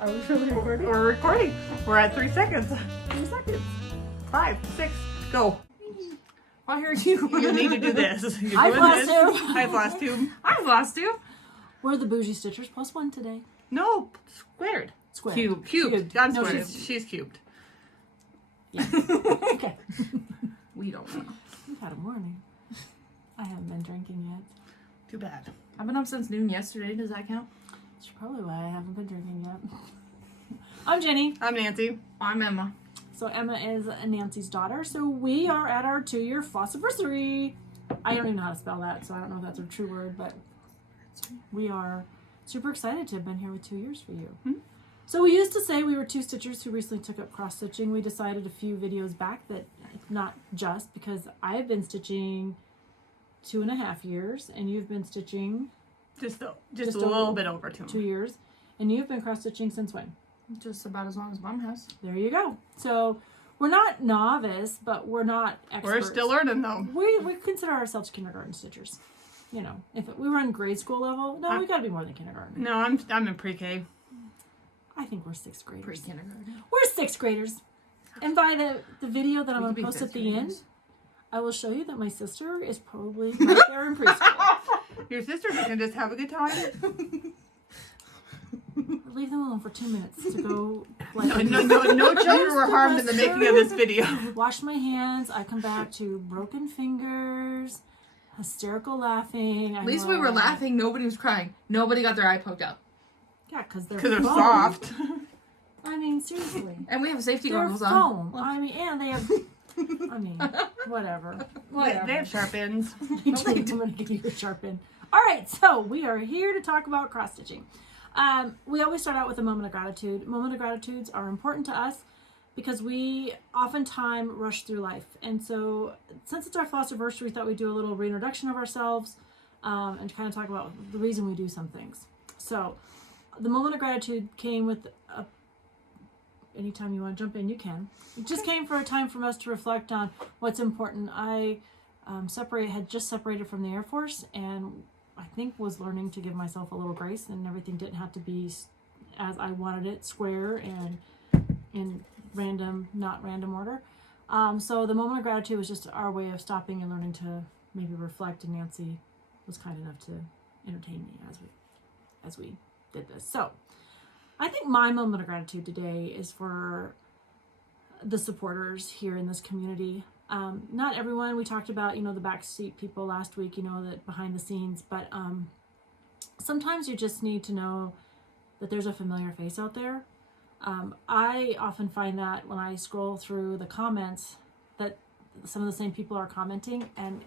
Are we really recording? We're recording. We're at 3 seconds. 2 seconds. 5, 6, go. I heard you. You need to do this. You're Hi, doing this. FlossTube. Hi, FlossTube. I'm FlossTube. We're the Bougie Stitchers +1 today. No, squared. Squared. Cubed. I'm No, squared. She's cubed. Yeah. Okay. We don't know. We've had a morning. I haven't been drinking yet. Too bad. I've been up since noon yesterday. Does that count? That's probably why I haven't been drinking yet. I'm Jenny. I'm Nancy. I'm Emma. So Emma is Nancy's daughter. So we are at our 2-year Flossiversary. I don't even know how to spell that, so I don't know if that's a true word, but we are super excited to have been here with 2 years for you. Hmm? So we used to say we were 2 stitchers who recently took up cross stitching. We decided a few videos back that not just because I've been stitching 2.5 years and you've been stitching Just a little bit over 2 years, and you've been cross stitching since when? Just about as long as Mom has. There you go. So we're not novice, but we're not experts. We're still learning though. We consider ourselves kindergarten stitchers. You know, if we were in grade school level, no, we got to be more than kindergarten. No, I'm in pre-K. I think we're 6th graders. Pre-kindergarten. We're 6th graders. And by the video that I'm We going could to be post at fifth the end, graders. I will show you that my sister is probably right there in preschool. Your sisters can just have a good time. Leave them alone for 2 minutes to go. Like, No children were harmed in the making of this video. Wash my hands. I come back to broken fingers, hysterical laughing. At least we were laughing. Nobody was crying. Nobody got their eye poked out. Yeah, because they're Because they're foam. soft. I mean, seriously. And we have safety They're goggles on. foam. I mean, and they have. I mean, whatever. They have sharp ends. I'm going to give you a sharp end. All right, so we are here to talk about cross stitching. We always start out with a moment of gratitude. Moment of gratitudes are important to us because we oftentimes rush through life. And so since it's our Flossiversary, we thought we'd do a little reintroduction of ourselves and kind of talk about the reason we do some things. So the moment of gratitude came with anytime you want to jump in, you can. It just came for a time for us to reflect on what's important. I had just separated from the Air Force, and I think was learning to give myself a little grace, and everything didn't have to be as I wanted it, square and in not random order. So the moment of gratitude was just our way of stopping and learning to maybe reflect, and Nancy was kind enough to entertain me as we did this. So I think my moment of gratitude today is for the supporters here in this community. Not everyone. We talked about, the backseat people last week, that behind the scenes, but sometimes you just need to know that there's a familiar face out there. I often find that when I scroll through the comments that some of the same people are commenting, and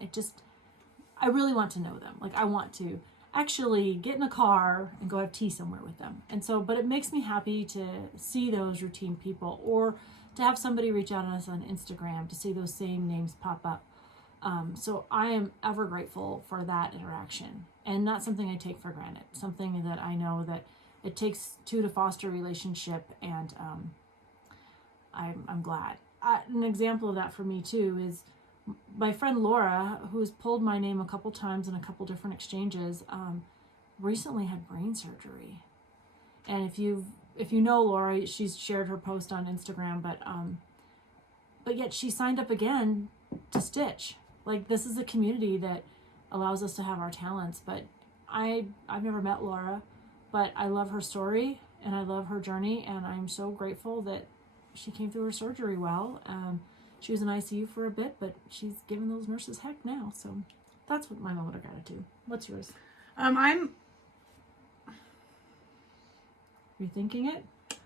I really want to know them. Like, I want to actually get in a car and go have tea somewhere with them. And so, but it makes me happy to see those routine people, or to have somebody reach out to us on Instagram to see those same names pop up. So I am ever grateful for that interaction, and not something I take for granted, something that I know that it takes two to foster a relationship, and I'm glad. An example of that for me too is my friend Laura, who's pulled my name a couple times in a couple different exchanges, recently had brain surgery. And if you know Laura, she's shared her post on Instagram, but yet she signed up again to stitch. Like, this is a community that allows us to have our talents. But I've never met Laura, but I love her story and I love her journey, and I'm so grateful that she came through her surgery well. She was in ICU for a bit, but she's giving those nurses heck now. So that's what my moment of gratitude. What's yours? You thinking it?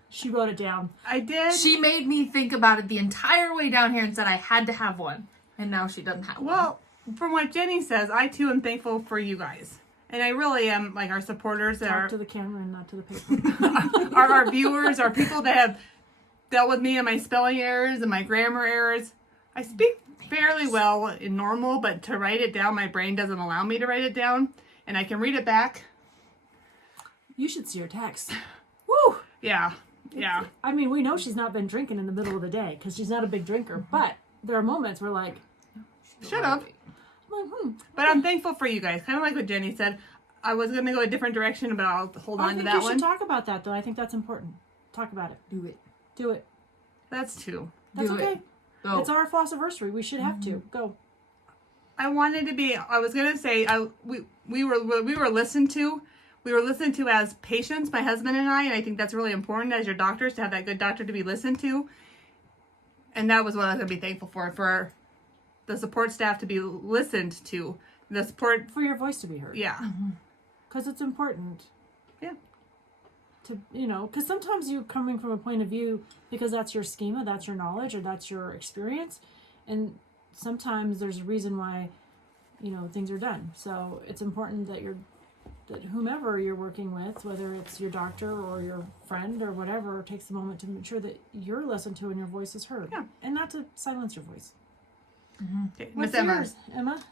She wrote it down. I did. She made me think about it the entire way down here and said I had to have one. And now she doesn't have one. Well, from what Jenny says, I too am thankful for you guys. And I really am, like, our supporters that Talk to the camera and not to the paper. are our viewers, our people that have dealt with me and my spelling errors and my grammar errors. I speak fairly well in normal, but to write it down, my brain doesn't allow me to write it down. And I can read it back. You should see her text. Woo! Yeah. I mean, we know she's not been drinking in the middle of the day because she's not a big drinker. But there are moments where, like, Shut up. I'm like, But I'm thankful for you guys. Kind of like what Jenny said. I was going to go a different direction, but I'll hold on to that I think you one. should talk about that, though. I think that's important. Talk about it. Do it. Do it. That's 2. That's Do okay. it. Go. It's our Flossiversary. We should have to. Go. I wanted to be. I was gonna say. We were listened to. We were listened to as patients, my husband and I think that's really important as your doctors to have that good doctor to be listened to. And that was what I was gonna be thankful for the support staff to be listened to, the support. For your voice to be heard. Yeah. Because it's important. Yeah. To, because sometimes you're coming from a point of view because that's your schema, that's your knowledge, or that's your experience. And sometimes there's a reason why, things are done. So it's important that that whomever you're working with, whether it's your doctor or your friend or whatever, takes a moment to make sure that you're listened to and your voice is heard. Yeah. And not to silence your voice. Okay, What's Miss Emma. yours, Emma?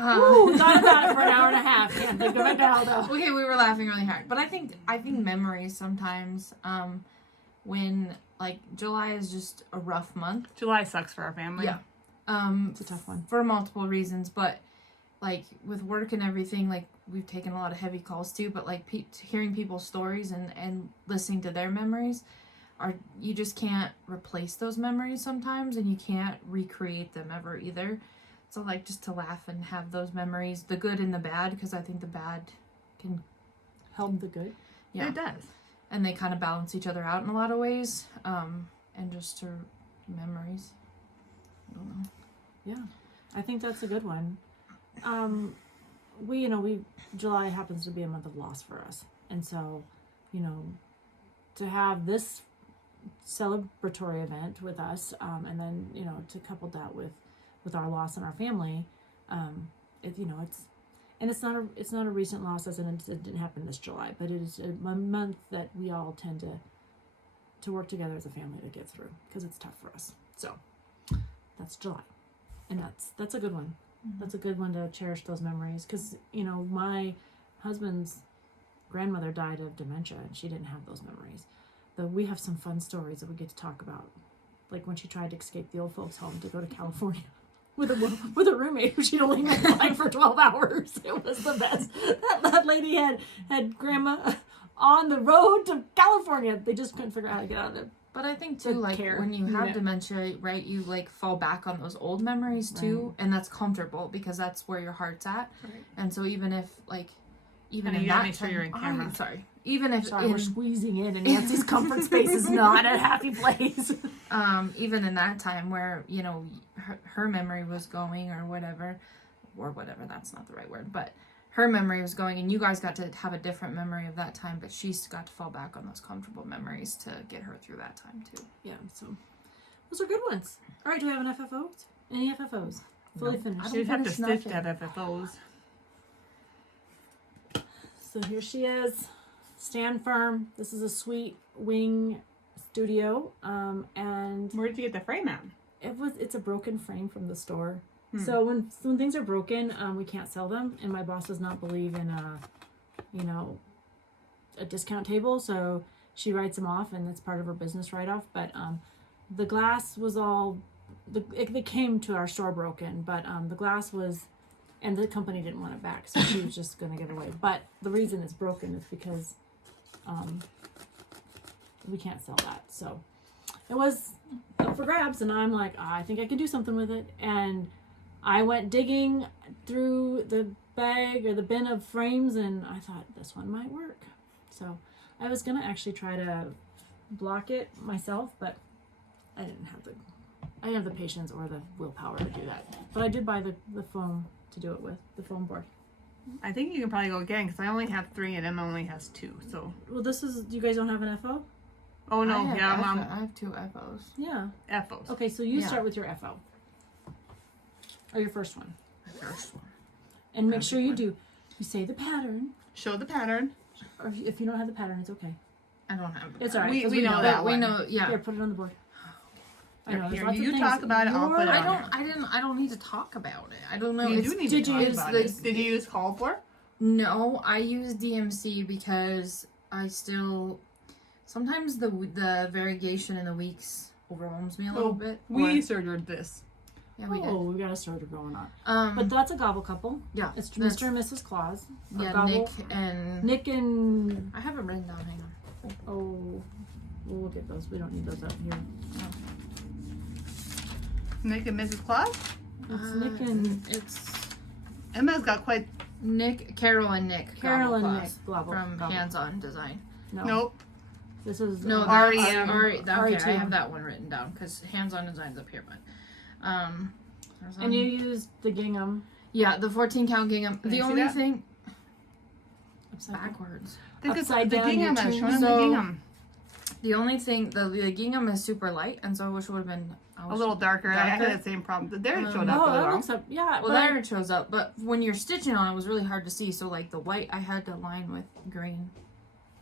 Ooh, Thought about it for an hour and a half. Can't think of it now, though. Okay, we were laughing really hard, but I think memories sometimes, when like July is just a rough month. July sucks for our family. Yeah. It's a tough one for multiple reasons, but like with work and everything, like we've taken a lot of heavy calls too. But like hearing people's stories and listening to their memories, you just can't replace those memories sometimes, and you can't recreate them ever either. So like just to laugh and have those memories, the good and the bad, because I think the bad can help the good. Yeah, It does. and they kind of balance each other out in a lot of ways. And just to memories. I don't know. Yeah, I think that's a good one. July happens to be a month of loss for us, and so, to have this celebratory event with us, and then to couple that with our loss in our family, it's not a recent loss, as in it didn't happen this July, but it is a month that we all tend to work together as a family to get through, because it's tough for us. So that's July, and that's a good one. That's a good one to cherish those memories, because my husband's grandmother died of dementia, and she didn't have those memories. But we have some fun stories that we get to talk about, like when she tried to escape the old folks' home to go to California with a roommate who she'd only been flying for 12 hours. It was the best. That lady had grandma on the road to California. They just couldn't figure out how to get out of there. But I think too, With like care. when you have Yeah. dementia, right, you like fall back on those old memories too, and that's comfortable because that's where your heart's at. Right. And so even if like, even Honey, in you gotta that make sure time, you're in camera. I'm sorry. Even if Sorry, we're squeezing in, and Nancy's comfort space is not a happy place. even in that time where her memory was going or whatever, that's not the right word, but her memory was going, and you guys got to have a different memory of that time, but she's got to fall back on those comfortable memories to get her through that time too. Yeah, so those are good ones. All right, do we have an FFOs? Any FFOs? Fully No. finished. I don't You'd have to finish stitch nothing. to have FFOs. So here she is. Stand firm. This is a sweet wing studio, and Where'd you get the frame at? it's a broken frame from the store. So when things are broken, we can't sell them, and my boss does not believe in a discount table, so she writes them off, and it's part of her business write-off. But the glass was all it came to our store broken, but the glass was, and the company didn't want it back, so she was just gonna give it away. But the reason it's broken is because we can't sell that. So it was up for grabs, and I'm like, I think I can do something with it. And I went digging through the bag or the bin of frames, and I thought this one might work. So I was gonna actually try to block it myself, but I didn't have the patience or the willpower to do that. But I did buy the foam to do it with, the foam board. I think you can probably go again, because I only have 3 and Emma only has 2. So, Well, you guys don't have an FO? oh no, I yeah, have Mom, I have 2 FOs. Yeah. FOs. Okay, so you Yeah. start with your FO. Or your first one. The first one. And make sure you say the pattern. Show the pattern. Or if you don't have the pattern, it's okay. I don't have. It's alright. We 'cause know that We one. know. Yeah. Here, put it on the board. I know, there's Here, lots of you things. talk about it, I'll put it I on. don't need to talk about it. I don't know. You It's- do need did to you talk use about the- it. Did you use call for? No, I use DMC because I still sometimes the variegation in the weeks overwhelms me a little bit. We surgered this. Yeah, we did. Oh, we got a starter going on. But But that's a gobble couple. yeah, It's that's- Mr. and Mrs. Claus. Or Yeah, gobble. Nick and Nick and I have it written down. Hang on. we'll get those. We don't need those out here. Nick and Mrs. Claus? It's Nick and It's Emma's got quite... Carol and Nick. Carol and Gobble Nick. Claus Globble, from Globble. Hands On Design. No. Nope. This is No, REM. Okay, I REM. have that one written down because Hands On Design's up here, but And you used the gingham. yeah, the 14 count gingham. Can I The see only that? thing Upside down. backwards. Think it's Upside the down, gingham. you I was too. showing him the So- gingham. The only thing the gingham is super light, and so I wish it would have been A little darker. I Darker? had the same problem. There it showed Oh, up really that well. looks up. Yeah. Well, but there it shows up, but when you're stitching on it, was really hard to see. So like the white, I had to line with green.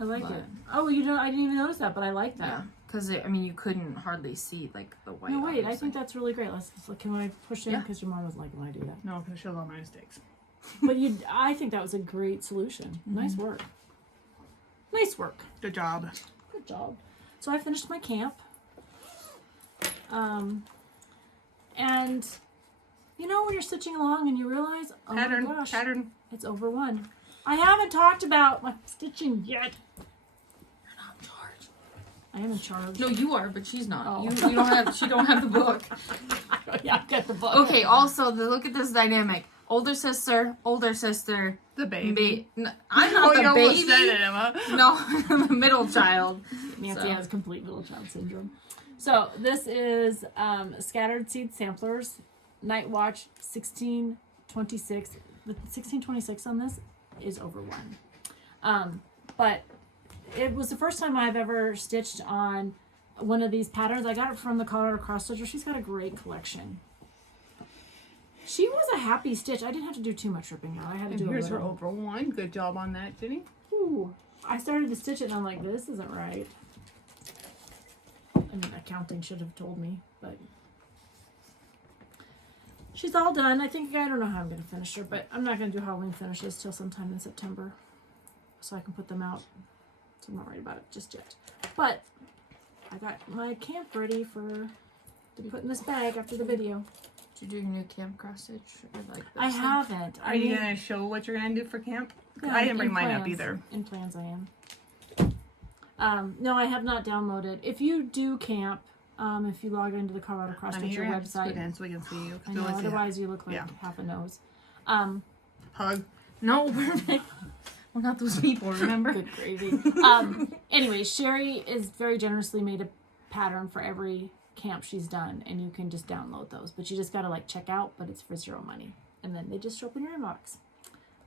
I like but- it. Oh, you don't. I didn't even notice that, but I like that. Yeah, because I mean you couldn't hardly see like the white. No, wait. I obviously. think that's really great. Let's look. Can I push in? Yeah. Because your mom was like, when I do that. No, because it shows all my mistakes. But I think that was a great solution. Nice work. Nice work. Good job. Good job. So I finished my camp. And you know when you're stitching along and you realize, oh Pattern. my gosh, Pattern. it's over one. I haven't talked about my stitching yet. You're not in charge. I am in charge. No, you are, but she's not. Oh. You don't have. She don't have the book. Yeah, I've got the book. Okay. Also, look at this dynamic. Older sister. The baby. I'm Oh, not you the almost baby. said it, Emma. No, I'm the middle child. Nancy So. has complete middle child syndrome. So this is Scattered Seed Samplers, Night Watch 1626. The 1626 on this is over one. But it was the first time I've ever stitched on one of these patterns. I got it from the Colorado Cross Stitcher. She's got a great collection. She was a happy stitch. I didn't have to do too much ripping out. I had to And do a here's her little. over one. Good job on that, Jenny. Ooh, I started to stitch it and I'm like, this isn't right. I mean, accounting should have told me, but she's all done. I don't know how I'm going to finish her, but I'm not going to do Halloween finishes till sometime in September so I can put them out. So I'm not worried about it just yet. But I got my camp ready to put in this bag after the video. Did you do your new camp cross stitch? Or like this I thing? haven't. Are you going to show what you're going to do for camp? Yeah, I didn't bring in mine up plans. either. In plans I am. No, I have not downloaded. If you do camp, if you log into the Colorado Cross Honey, Stitcher you're going to scoot website, in so we can see you. 'cause I we know, only see that. otherwise you look like Yeah. half a nose. Hug. No, we're not those people. Remember? Good gravy. Anyway, Sherry is very generously made a pattern for every camp she's done, and you can just download those. But you just gotta check out, but it's for zero money, and then they just show up in your inbox.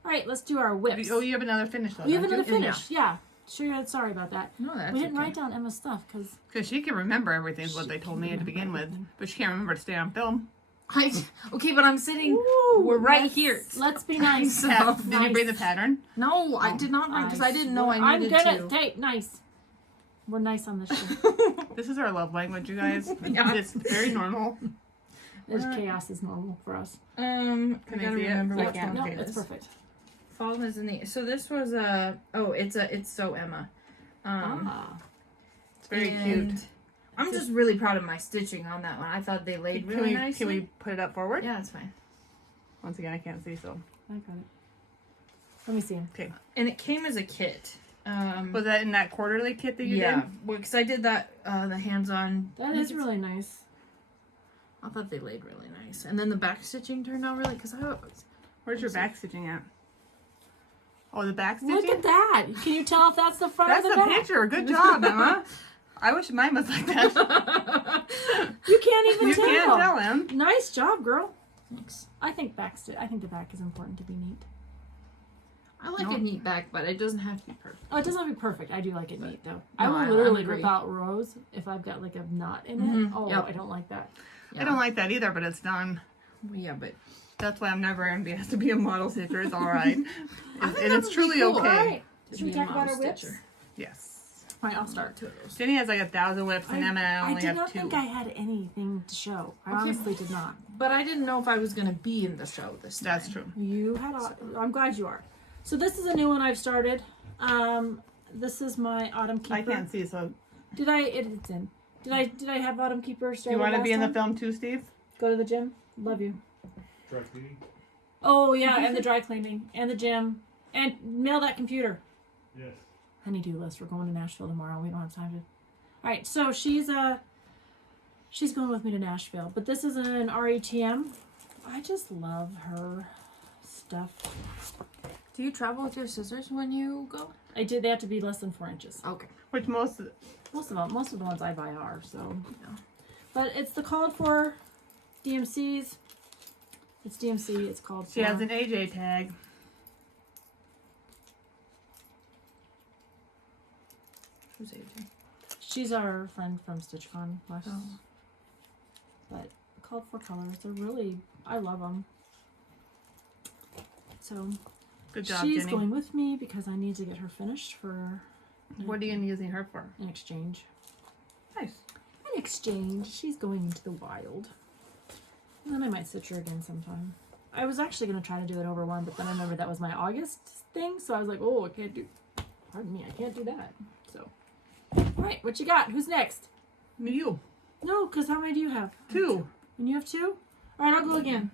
All right, let's do our whips. Oh, you have another finish though. We have don't another you? finish. Yeah. Sure. Sorry about that. No, that's We didn't okay. write down Emma's stuff because Because she can remember everything, is what She they told can me to begin remember with. everything. But she can't remember to stay on film. Okay, but I'm sitting. Ooh, We're right let's- here. Let's be nice. So- Did you bring the pattern? No, I did not write because I didn't know I needed I'm to. gonna take nice. We're nice on this show. This is our love language, you guys. Yeah. It's very normal. This chaos is normal for us. I Can I gotta see it? remember Yeah, which can. one No, it it's is. perfect. Fall is in the. So this was it's so Emma. It's very and cute. I'm just really proud of my stitching on that one. I thought they laid really nicely. Can we put it up forward? Yeah, it's fine. Once again, I can't see, so. I got it. Let me see him. Okay. And it came as a kit. Was that in that quarterly kit that you yeah, did? because I did that the hands-on. That is really nice. I thought they laid really nice, and then the back stitching turned out really because Where's your back stitching at? Oh, the back stitching? Look at that. Can you tell if that's the front That's or the the back? picture. Good job, Emma. I wish mine was like that. You can't even You tell. can't tell him. Nice job, girl. Thanks. I think the back is important to be neat. I like No. a neat back, but it doesn't have to be perfect. Oh, it doesn't have to be perfect. I do like it neat though. No, I I will literally agree. rip out rows if I've got like a knot in it. Mhm. Oh, Yep. I don't like that. I don't like that either, but it's done. Yeah, but That's why I'm never envious to be a model stitcher. It's all right. think and that it's would be truly cool. okay. All right. to Should we be a talk about our model whips? stitcher. Yes. All right, I'll start. Two of those. Jenny has like 1,000 whips, and Emma and I only did have not 2. think I had anything to show. I Okay. honestly did not. But I didn't know if I was gonna be in the show this time. That's true. You had. I'm glad you are. So this is a new one I've started. This is my Autumn Keeper. I can't see, so Did I? It's in. Did I have Autumn Keeper do started? you want to last be in the time? film too, Steve? Go to the gym. Love you. Dry cleaning? Oh yeah, and the dry cleaning, and the gym, and mail that computer. Yes. Honey-do list. We're going to Nashville tomorrow. We don't have time to. right, so she's going with me to Nashville, but this is an RETM. I just love her stuff. Do you travel with your scissors when you go? I did. They have to be less than 4 inches. Okay. Which most of Most of the ones I buy are, so. Yeah. But it's the called for DMCs. It's DMC. It's called for. she has an AJ tag. Who's AJ? She's our friend from StitchCon. But called for colors. They're really. I love them. So. Good job, She's Jenny. going with me because I need to get her finished for. What are you using her for? An exchange. Nice. An exchange. She's going into the wild. And then I might stitch her again sometime. I was actually going to try to do it over one, but then I remembered that was my August thing, so I was like, oh, I can't do. Pardon me, I can't do that. So, all right, what you got? Who's next? You. No, because how many do you have? 2. And you have 2? All right, I'll go again.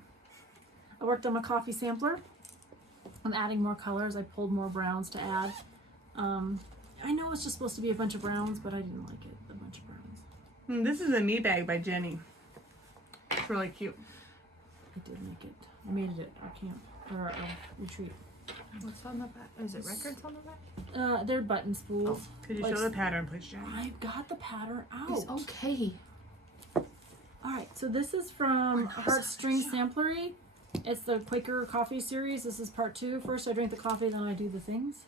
I worked on my coffee sampler. I'm adding more colors. I pulled more browns to add. I know it's just supposed to be a bunch of browns, but I didn't like it, a bunch of browns. This is a me bag by Jenny. It's really cute. I did make it. I made it at our camp, or our retreat. What's on the back? Is it records on the back? They're button spools. Could you Like- show the pattern, please, Jenny? I've got the pattern out. It's okay. Alright, so this is from Heartstring Samplery. It's the Quaker Coffee series. This is part 2. First I drink the coffee, then I do the things.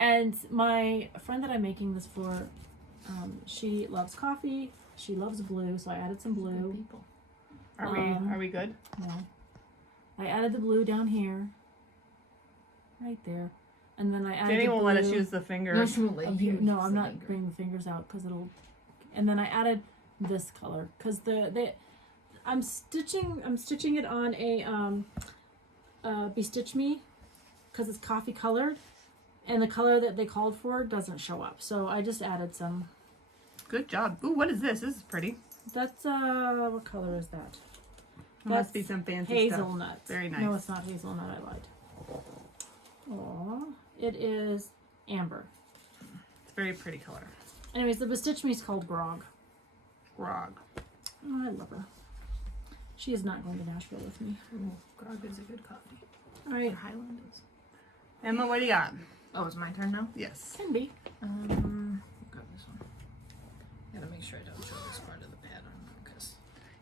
And my friend that I'm making this for, she loves coffee. She loves blue, so I added some Good blue. people. Are we good? No. I added the blue down here. Right there. And then I added Jenny the won't blue. let us use the finger. No, she won't let you No, use I'm the not finger. bringing the fingers out because it'll. And then I added this color because I'm stitching it on a Bestitch Me because it's coffee colored, and the color that they called for doesn't show up. So I just added some. Good job. Ooh, what is this? This is pretty. That's what color is that? It must be some fancy Hazelnut. stuff. Very nice. No, it's not hazelnut. I lied. Aw, it is amber. It's a very pretty color. Anyways, the Bestitch Me is called Grog. Grog. Oh, I love her. She is not going to Nashville with me. Ooh, Grog is a good coffee. All right, Highland is. Emma, what do you got? Oh, it's my turn now? Yes. can be. Got this one. Gotta make sure I don't show this part of the pattern because.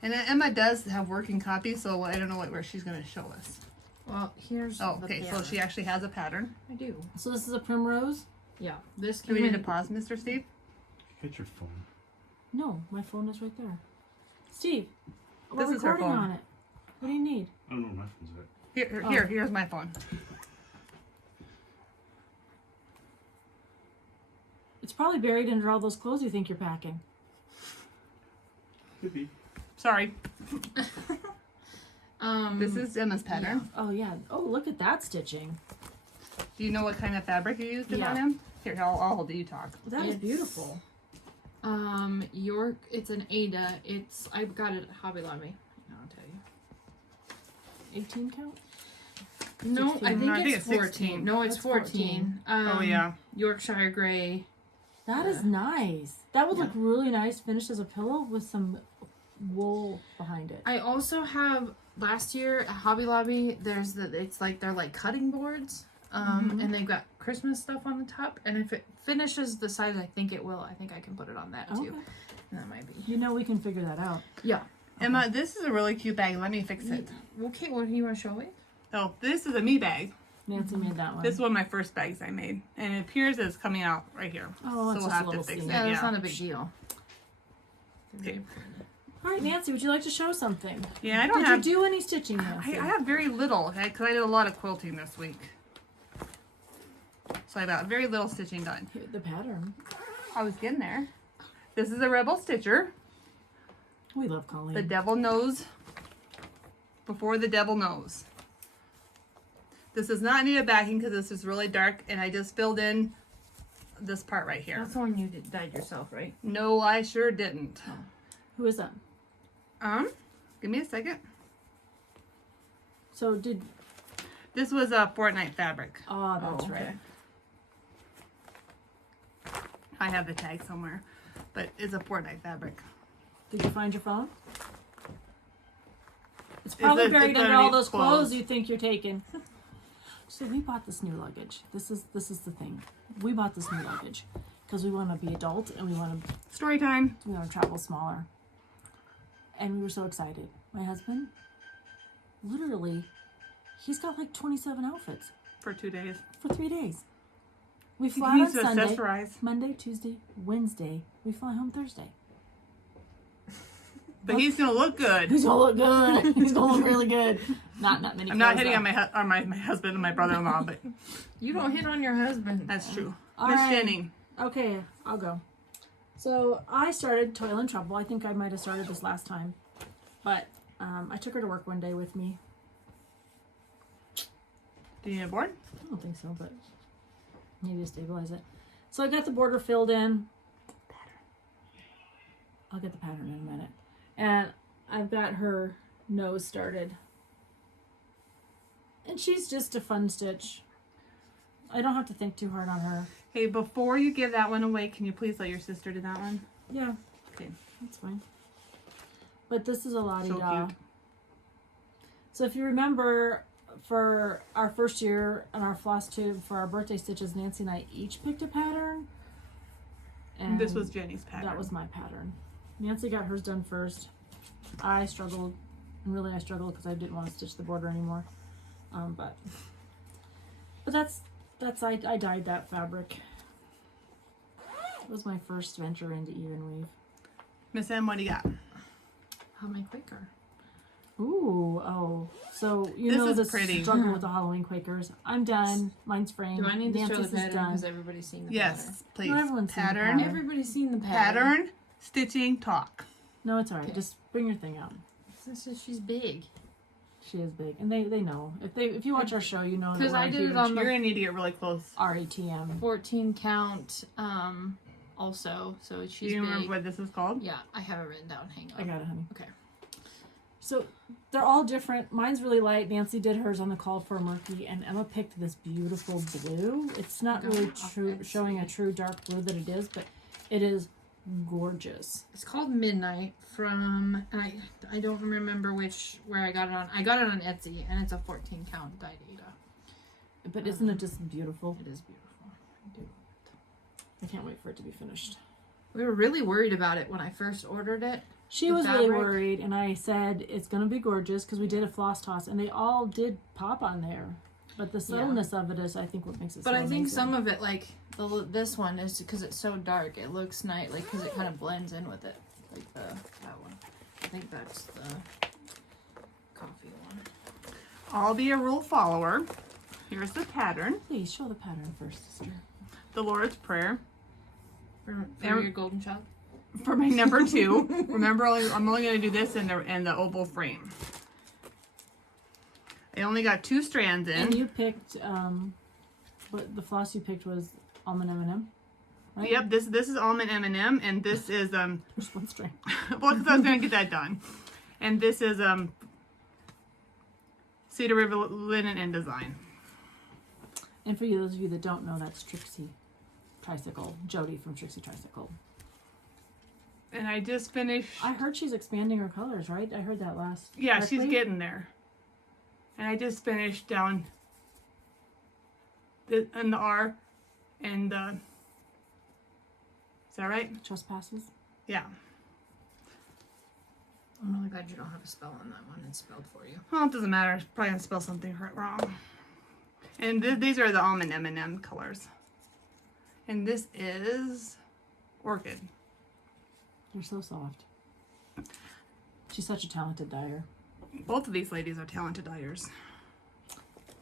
And then Emma does have working copies, so I don't know where she's going to show us. Well, here's. Oh, the okay. So pattern. she actually has a pattern. I do. So this is a primrose. Yeah. This Do came we need to in. pause, Mr. Steve? Get your phone. No, my phone is right there. Steve, This we're is her recording phone. on it. What do you need? I don't know where my phone's at. Here's my phone. It's probably buried under all those clothes you think you're packing. Could be. Sorry. This is Emma's pattern. Oh yeah. Oh, look at that stitching. Do you know what kind of fabric you used it Yeah. on him? Here, I'll hold it. You talk. That is It's- beautiful. York. It's an Ada. I got it at Hobby Lobby. I'll tell you. 18 count. No, 16. I think, No, I think it's it's 14. 16. No, it's That's 14. 14. Oh yeah. Yorkshire Gray. That is nice. That would look really nice finished as a pillow with some wool behind it. I also have last year at Hobby Lobby. It's like they're like cutting boards, and they've got Christmas stuff on the top. And if it finishes the size I think it will, I think I can put it on that too. Okay. And that might be. You know we can figure that out. Yeah. Emma, this is a really cute bag. Let me fix it. Okay, what do you want to show it? Oh, this is a me bag. Nancy made that one. This is one of my first bags I made, and it appears it's coming out right here. Oh, it's so we'll just a have to little fix seam. it. Yeah, that's Yeah. not a big deal. Okay. All right, Nancy, would you like to show something? Yeah, I don't Did have. you do any stitching, Nancy? I have very little because I did a lot of quilting this week, so I got very little stitching done. The pattern. I was getting there. This is a Rebel Stitcher. We love Colleen. The devil knows before the devil knows. This does not need a backing because this is really dark, and I just filled in this part right here. That's the one you dyed yourself, right? No, I sure didn't. Who is that? Give me a second. So did... This was a Fortnite fabric. Oh, that's Oh, okay. right. I have the tag somewhere, but it's a 4-dye fabric. Did you find your phone? It's probably It's buried under all underneath those clothes clothes. you think you're taking. So we bought this new luggage. This is the thing. We bought this new luggage because we want to be adult and we want Story time. to travel smaller. And we were so excited. My husband, literally, he's got like 27 outfits For 2 days. for 3 days. We He fly on needs to Sunday, accessorize. Monday, Tuesday, Wednesday. We fly home Thursday. But he's gonna look good. He's gonna look good. He's gonna look really good. Not many. I'm not clothes, hitting though. on my husband and my brother-in-law, but You don't hit on your husband. that's true. All Miss right. Jenny. Okay, I'll go. So I started Toil and Trouble. I think I might have started this last time, but I took her to work one day with me. Do you need a board? I don't think so, but maybe to stabilize it. So I got the border filled in. I'll get the pattern in a minute. And I've got her nose started. And she's just a fun stitch. I don't have to think too hard on her. Hey, before you give that one away, can you please let your sister do that one? Yeah, Okay. that's fine. But this is a So la-di-da. cute. So if you remember, for our first year on our FlossTube for our birthday stitches, Nancy and I each picked a pattern. And This was Jenny's pattern. that was my pattern. Nancy got hers done first. I struggled, and really I struggled because I didn't want to stitch the border anymore. But that's I dyed that fabric. It was my first venture into even weave. Miss M, what do you got? How am I quicker? Ooh, oh. So you This know is the pretty. struggle with the Halloween Quakers. I'm done. Mine's framed. Do I need to show Nancy's the is pattern done. because everybody's seen the Yes, please. No, everyone's seen the pattern. pattern. Everybody's seen the pattern. Pattern. Stitching. Talk. No, it's alright. Okay. Just bring your thing out. She's big. She is big, and they know. If you watch our show, you know that 'Cause we're I a did it huge on You're gonna need to get really close. RATM. 14 count. Also, so she's Do you big. remember what this is called? Yeah, I have it written down. Hang on. I got it, honey. Okay. So they're all different. Mine's really light. Nancy did hers on the call for murky, and Emma picked this beautiful blue. It's not really true, showing a true dark blue that it is, but it is gorgeous. It's called Midnight from I don't remember where I got it on. I got it on Etsy and it's a 14 count dyed Ada. But isn't it just beautiful? It is beautiful. I do. I can't wait for it to be finished. We were really worried about it when I first ordered it. She The was really fabric. worried, and I said it's gonna be gorgeous because we did a floss toss, and they all did pop on there. But the subtleness of it is, I think, what makes it. But so I think amazing. some of it, like this one, is because it's so dark. It looks nice, like because it kind of blends in with it, like that one. I think that's the coffee one. I'll be a rule follower. Here's the pattern. Please show the pattern first, sister. The Lord's Prayer. For Em- your golden child. For my number 2. Remember, I'm only going to do this in the oval frame. I only got 2 strands in. And you picked, what the floss you picked was almond M&M, right? Yep, this is almond M&M, and this is There's one string. well, because I was going to get that done, and this is Cedar River Linen and Design. And for you, those of you that don't know, that's Trixie Tricycle, Jodi from Trixie Tricycle. And I just finished. I heard she's expanding her colors, right? I heard that last. Yeah, she's correctly? getting there. And I just finished down in the R, and is that right? Trespasses. Yeah. I'm really glad you don't have a spell on that one. It's spelled for you. Well, it doesn't matter. Probably gonna spell something wrong. And these are the almond M&M colors. And this is Orchid. They're so soft. She's such a talented dyer. Both of these ladies are talented dyers.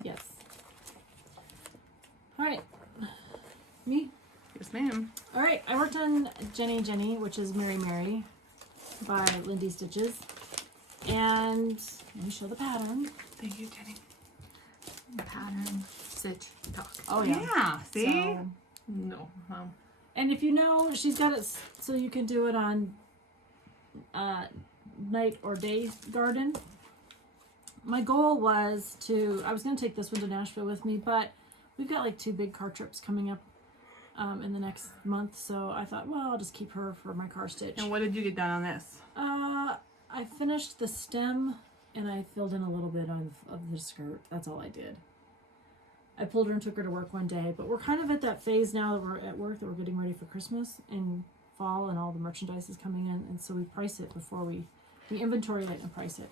Yes. All right. Me. Yes, ma'am. All right. I worked on Jenny, which is Mary Mary by Lindy Stitches. And let me show the pattern. Thank you, Jenny. Pattern, stitch, talk. Oh, yeah. Yeah, see? So, No. and if you know, she's got it so you can do it on night or day garden. My goal was I was going to take this one to Nashville with me, but we've got like 2 big car trips coming up in the next month. So I thought, well, I'll just keep her for my car stitch. And what did you get done on this? I finished the stem and I filled in a little bit of the skirt. That's all I did. I pulled her and took her to work one day, but we're kind of at that phase now that we're at work that we're getting ready for Christmas and fall and all the merchandise is coming in, and so we price it before we inventory it and price it.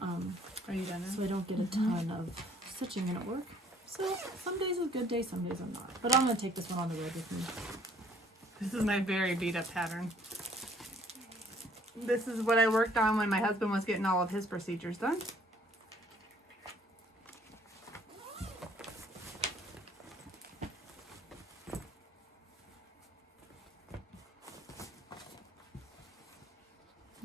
Are you done? So I don't get a ton of stitching in at work. So some days are good days, some days are not. But I'm gonna take this one on the road with me. This is my very beat up pattern. This is what I worked on when my husband was getting all of his procedures done.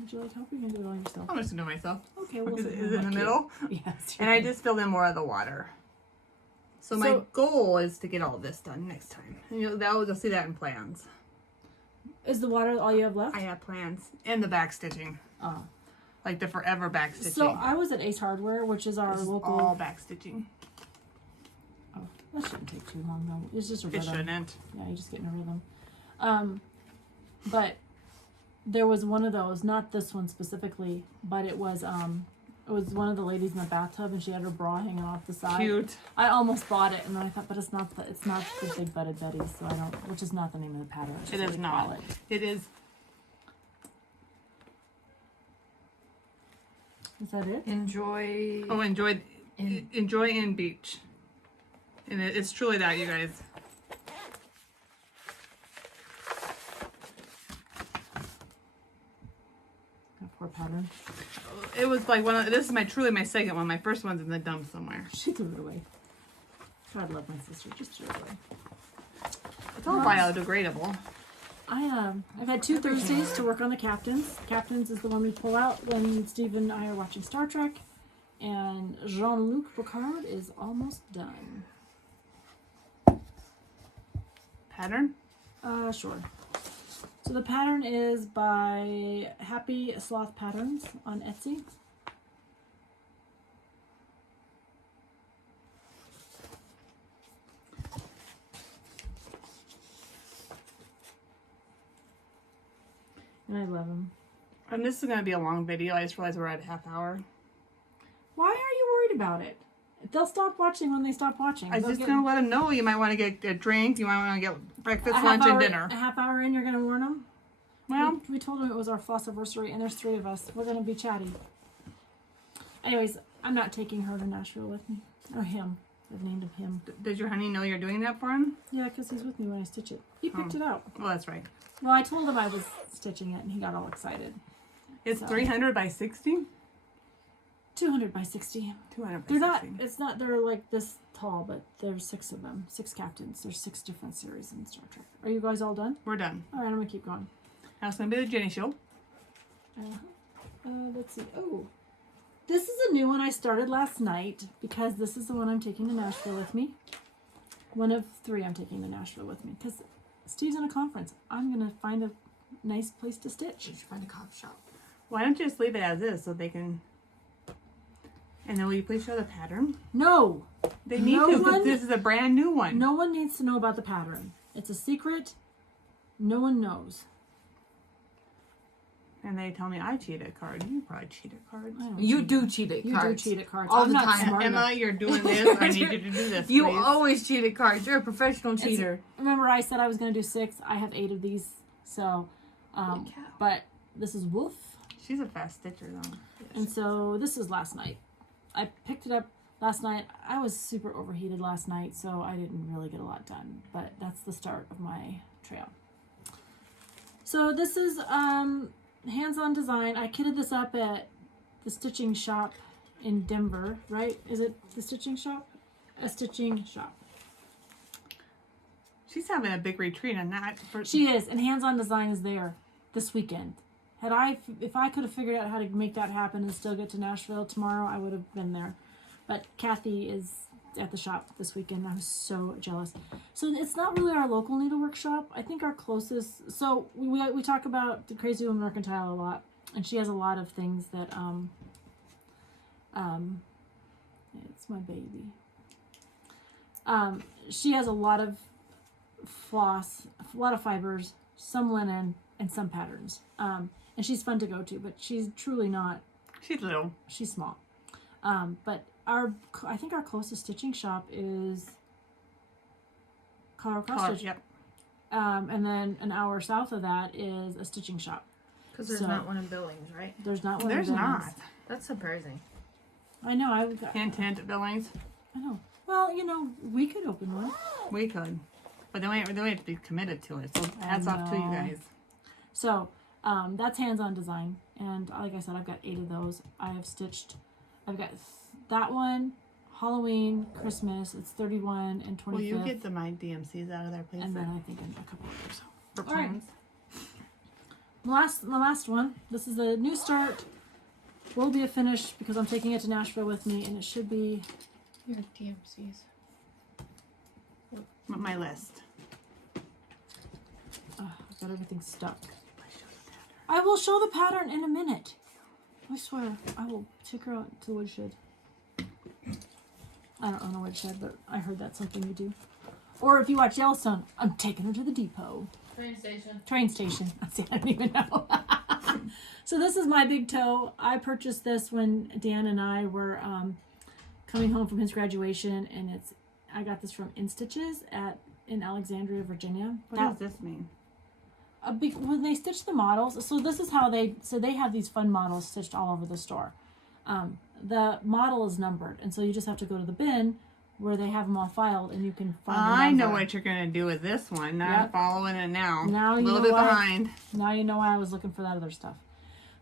Would you like help? Or you can do it all yourself. I'm just gonna do it myself. Okay, we'll Is see. it in the Cute. middle? Yes. And I just filled in more of the water. So my So- goal is to get all this done next time. And you'll see that in plans. Is the water all you have left? I have plans. And the back stitching. Oh. Like the forever back stitching. So I was at Ace Hardware, which is our This is local. all back stitching. Oh, that shouldn't take too long though. It's just a It rhythm. shouldn't. Yeah, you just get in a rhythm. But there was one of those, not this one specifically, but it was one of the ladies in the bathtub, and she had her bra hanging off the side. Cute. I almost bought it, and then I thought, but it's not the Big Butted Betty, so I don't. Which is not the name of the pattern. It's It just is what we call not. it. It is. Is that it? Enjoy. Oh, enjoy in beach. And it's truly that, you guys. That poor pattern. It was like this is truly my second one. My first one's in the dump somewhere. She threw it away. God love my sister. Just threw it away. It's all biodegradable. I've had 2 Thursdays to work on the captains. Captains is the one we pull out when Steve and I are watching Star Trek. And Jean-Luc Picard is almost done. Pattern? Sure. So the pattern is by Happy Sloth Patterns on Etsy. And I love them. And this is going to be a long video. I just realized we're at a half hour. Why are you worried about it? They'll stop watching when they stop watching. I was They'll just get- going to let them know you might want to get a drink. You might want to get breakfast, a half lunch, and hour- dinner. A half hour in, you're going to warn them? Well, We told them it was our Flossiversary, and there's 3 of us. We're going to be chatty. Anyways, I'm not taking her to Nashville with me. Or him. I've named him him. does your honey know you're doing that for him? Yeah, because he's with me when I stitch it. He picked it out. Well, that's right. Well, I told him I was stitching it, and he got all excited. It's So. 300 by 60? 200 by 60. 200 by They're not, 60. it's not, they're like this tall, but there's 6 of them. 6 captains. There's 6 different series in Star Trek. Are you guys all done? We're done. All right, I'm going to keep going. Now it's going to be the Jenny show. Let's see. Oh, this is a new one I started last night because this is the one I'm taking to Nashville with me. One of 3 I'm taking to Nashville with me because Steve's in a conference. I'm going to find a nice place to stitch. You should find a coffee shop. Why don't you just leave it as is so they can... And then will you please show the pattern? No! They need No to, because one- this is a brand new one. No one needs to know about the pattern. It's a secret. No one knows. And they tell me I cheat at cards. You probably cheat at cards. I don't You cheat. do cheat at You cards. do cheat at cards. All I'm the not time. smart Emma, enough. you're doing this. I need you to do this, You please. always cheat at cards. You're a professional cheater. Remember I said I was going to do 6. I have 8 of these. So, Holy cow. but this is Wolf. She's a fast stitcher, though. And so this is last night. I picked it up last night. I was super overheated last night, so I didn't really get a lot done. But that's the start of my trail. So this is hands-on design. I kitted this up at the stitching shop in Denver, right? Is it the stitching shop? A stitching shop. She's having a big retreat on that. She is, and hands-on design is there this weekend. If I could have figured out how to make that happen and still get to Nashville tomorrow, I would have been there. But Kathy is at the shop this weekend. I'm so jealous. So it's not really our local needlework shop. I think our closest. So we talk about the Crazy Woman Mercantile a lot, and she has a lot of things that it's my baby. She has a lot of floss, a lot of fibers, some linen, and some patterns. And she's fun to go to, but she's truly not. She's little. She's small. But I think our closest stitching shop is Colorado Cross Stitch. Yep. And then an hour south of that is a stitching shop. Because there's So- not one in Billings, right? There's not one. There's of those. not. That's surprising. I know. I Hint at Billings. I know. Well, we could open one. We could. But then we have to be committed to it. So hats off to you know. guys. So that's hands-on design, and like I said, I've got 8 of those. I've got that one, Halloween, Christmas. It's 31 and 25th. Will you get my DMCs out of there, please? and then I think a couple others. for all right. plans? The last one. This is a new start. Will be a finish because I'm taking it to Nashville with me, and it should be. Your DMCs. My list. I've got everything stuck. I will show the pattern in a minute. I swear. I will take her out to the woodshed. I don't own a woodshed, but I heard that's something you do. Or if you watch Yellowstone, I'm taking her to the depot. Train station. See, I don't even know. So this is my big toe. I purchased this when Dan and I were coming home from his graduation, and I got this from InStitches in Alexandria, Virginia. What does this mean? When they stitch the models, so this is how they have these fun models stitched all over the store. The model is numbered, and so you just have to go to the bin where they have them all filed, and you can find the I know number. what you're gonna do with this one. Now I'm Yep. following it now. Now a you little know bit why. behind. Now you know why I was looking for that other stuff.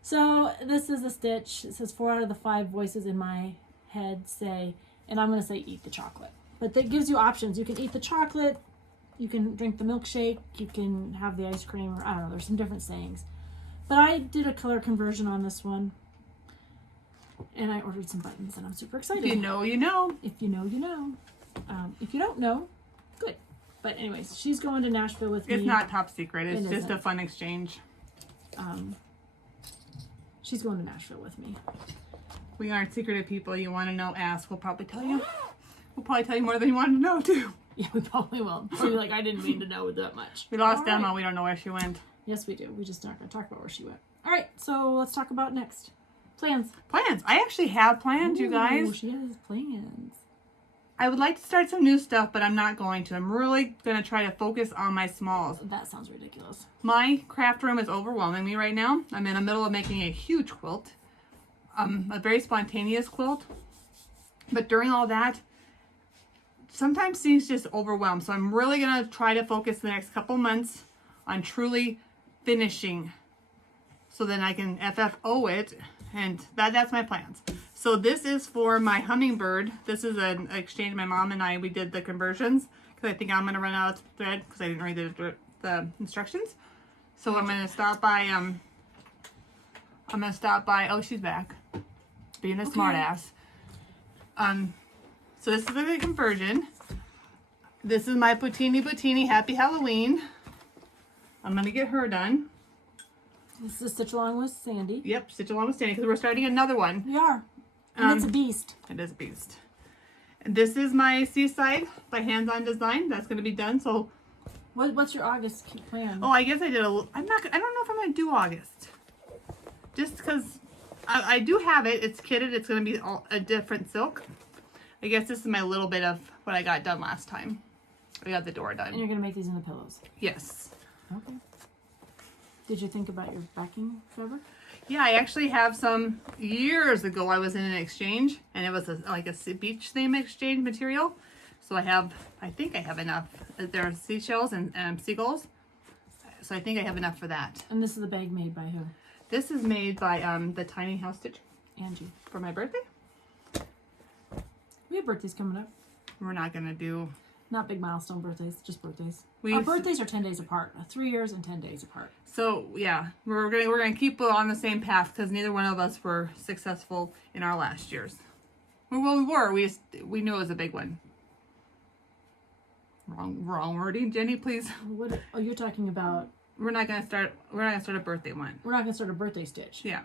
So this is a stitch. It says 4 out of the 5 voices in my head say, and I'm going to say eat the chocolate. But that gives you options. You can eat the chocolate, you can drink the milkshake, you can have the ice cream, or I don't know, there's some different sayings. But I did a color conversion on this one. And I ordered some buttons, and I'm super excited. If you know, you know. If you know, you know. If you don't know, good. But anyways, she's going to Nashville with me. It's not top secret. It's It just a isn't. fun exchange. She's going to Nashville with me. We aren't secretive people. You want to know, ask. We'll probably tell you. We'll probably tell you more than you want to know, too. Yeah, we probably will. Or you're like, I didn't mean to know that much. We lost All right. Emma. We don't know where she went. Yes, we do. We just not going to talk about where she went. All right, so let's talk about next. Plans. Plans. I actually have plans, you Ooh, guys. she has plans. I would like to start some new stuff, but I'm not going to. I'm really going to try to focus on my smalls. That sounds ridiculous. My craft room is overwhelming me right now. I'm in the middle of making a huge quilt. A very spontaneous quilt. But during all that, sometimes things just overwhelm. So I'm really going to try to focus the next couple months on truly finishing. So then I can FFO it. And that's my plans. So this is for my hummingbird. This is an exchange my mom and we did the conversions. Because I think I'm going to run out of thread because I didn't read the instructions. So I'm going to stop by, oh, she's back. Being a smart ass. So this is the conversion. This is my Bottini Happy Halloween. I'm going to get her done. This is a stitch along with Sandi. Yep, stitch along with Sandi because we're starting another one. We are. And it's a beast. It is a beast. And this is my Seaside by Hands On Design. That's going to be done. So, What's your August plan? oh, I guess I did I don't know if I'm going to do August. Just because I do have it. It's kitted. It's going to be a different silk. I guess this is my little bit of what I got done last time. I got the door And done. you're going to make these in the pillows. Yes. Okay. Did you think about your backing fabric? Yeah, I actually have some years ago. I was in an exchange, and it was like a beach theme exchange material. So I think I have enough. There are seashells and seagulls. So I think I have enough for that. And this is the bag made by who? This is made by the Tiny House Stitch Angi. for my birthday. We have birthdays coming up. We're not gonna do. Not big milestone birthdays, just birthdays. We- Our birthdays are 10 days apart. 3 years and 10 days apart. So yeah, we're gonna keep on the same path because neither one of us were successful in our last years. Well, we were. We knew it was a big one. Wrong wording, Jenny. Please. What? Oh, you're talking about. We're not gonna start a birthday one. We're not gonna start a birthday stitch. Yeah.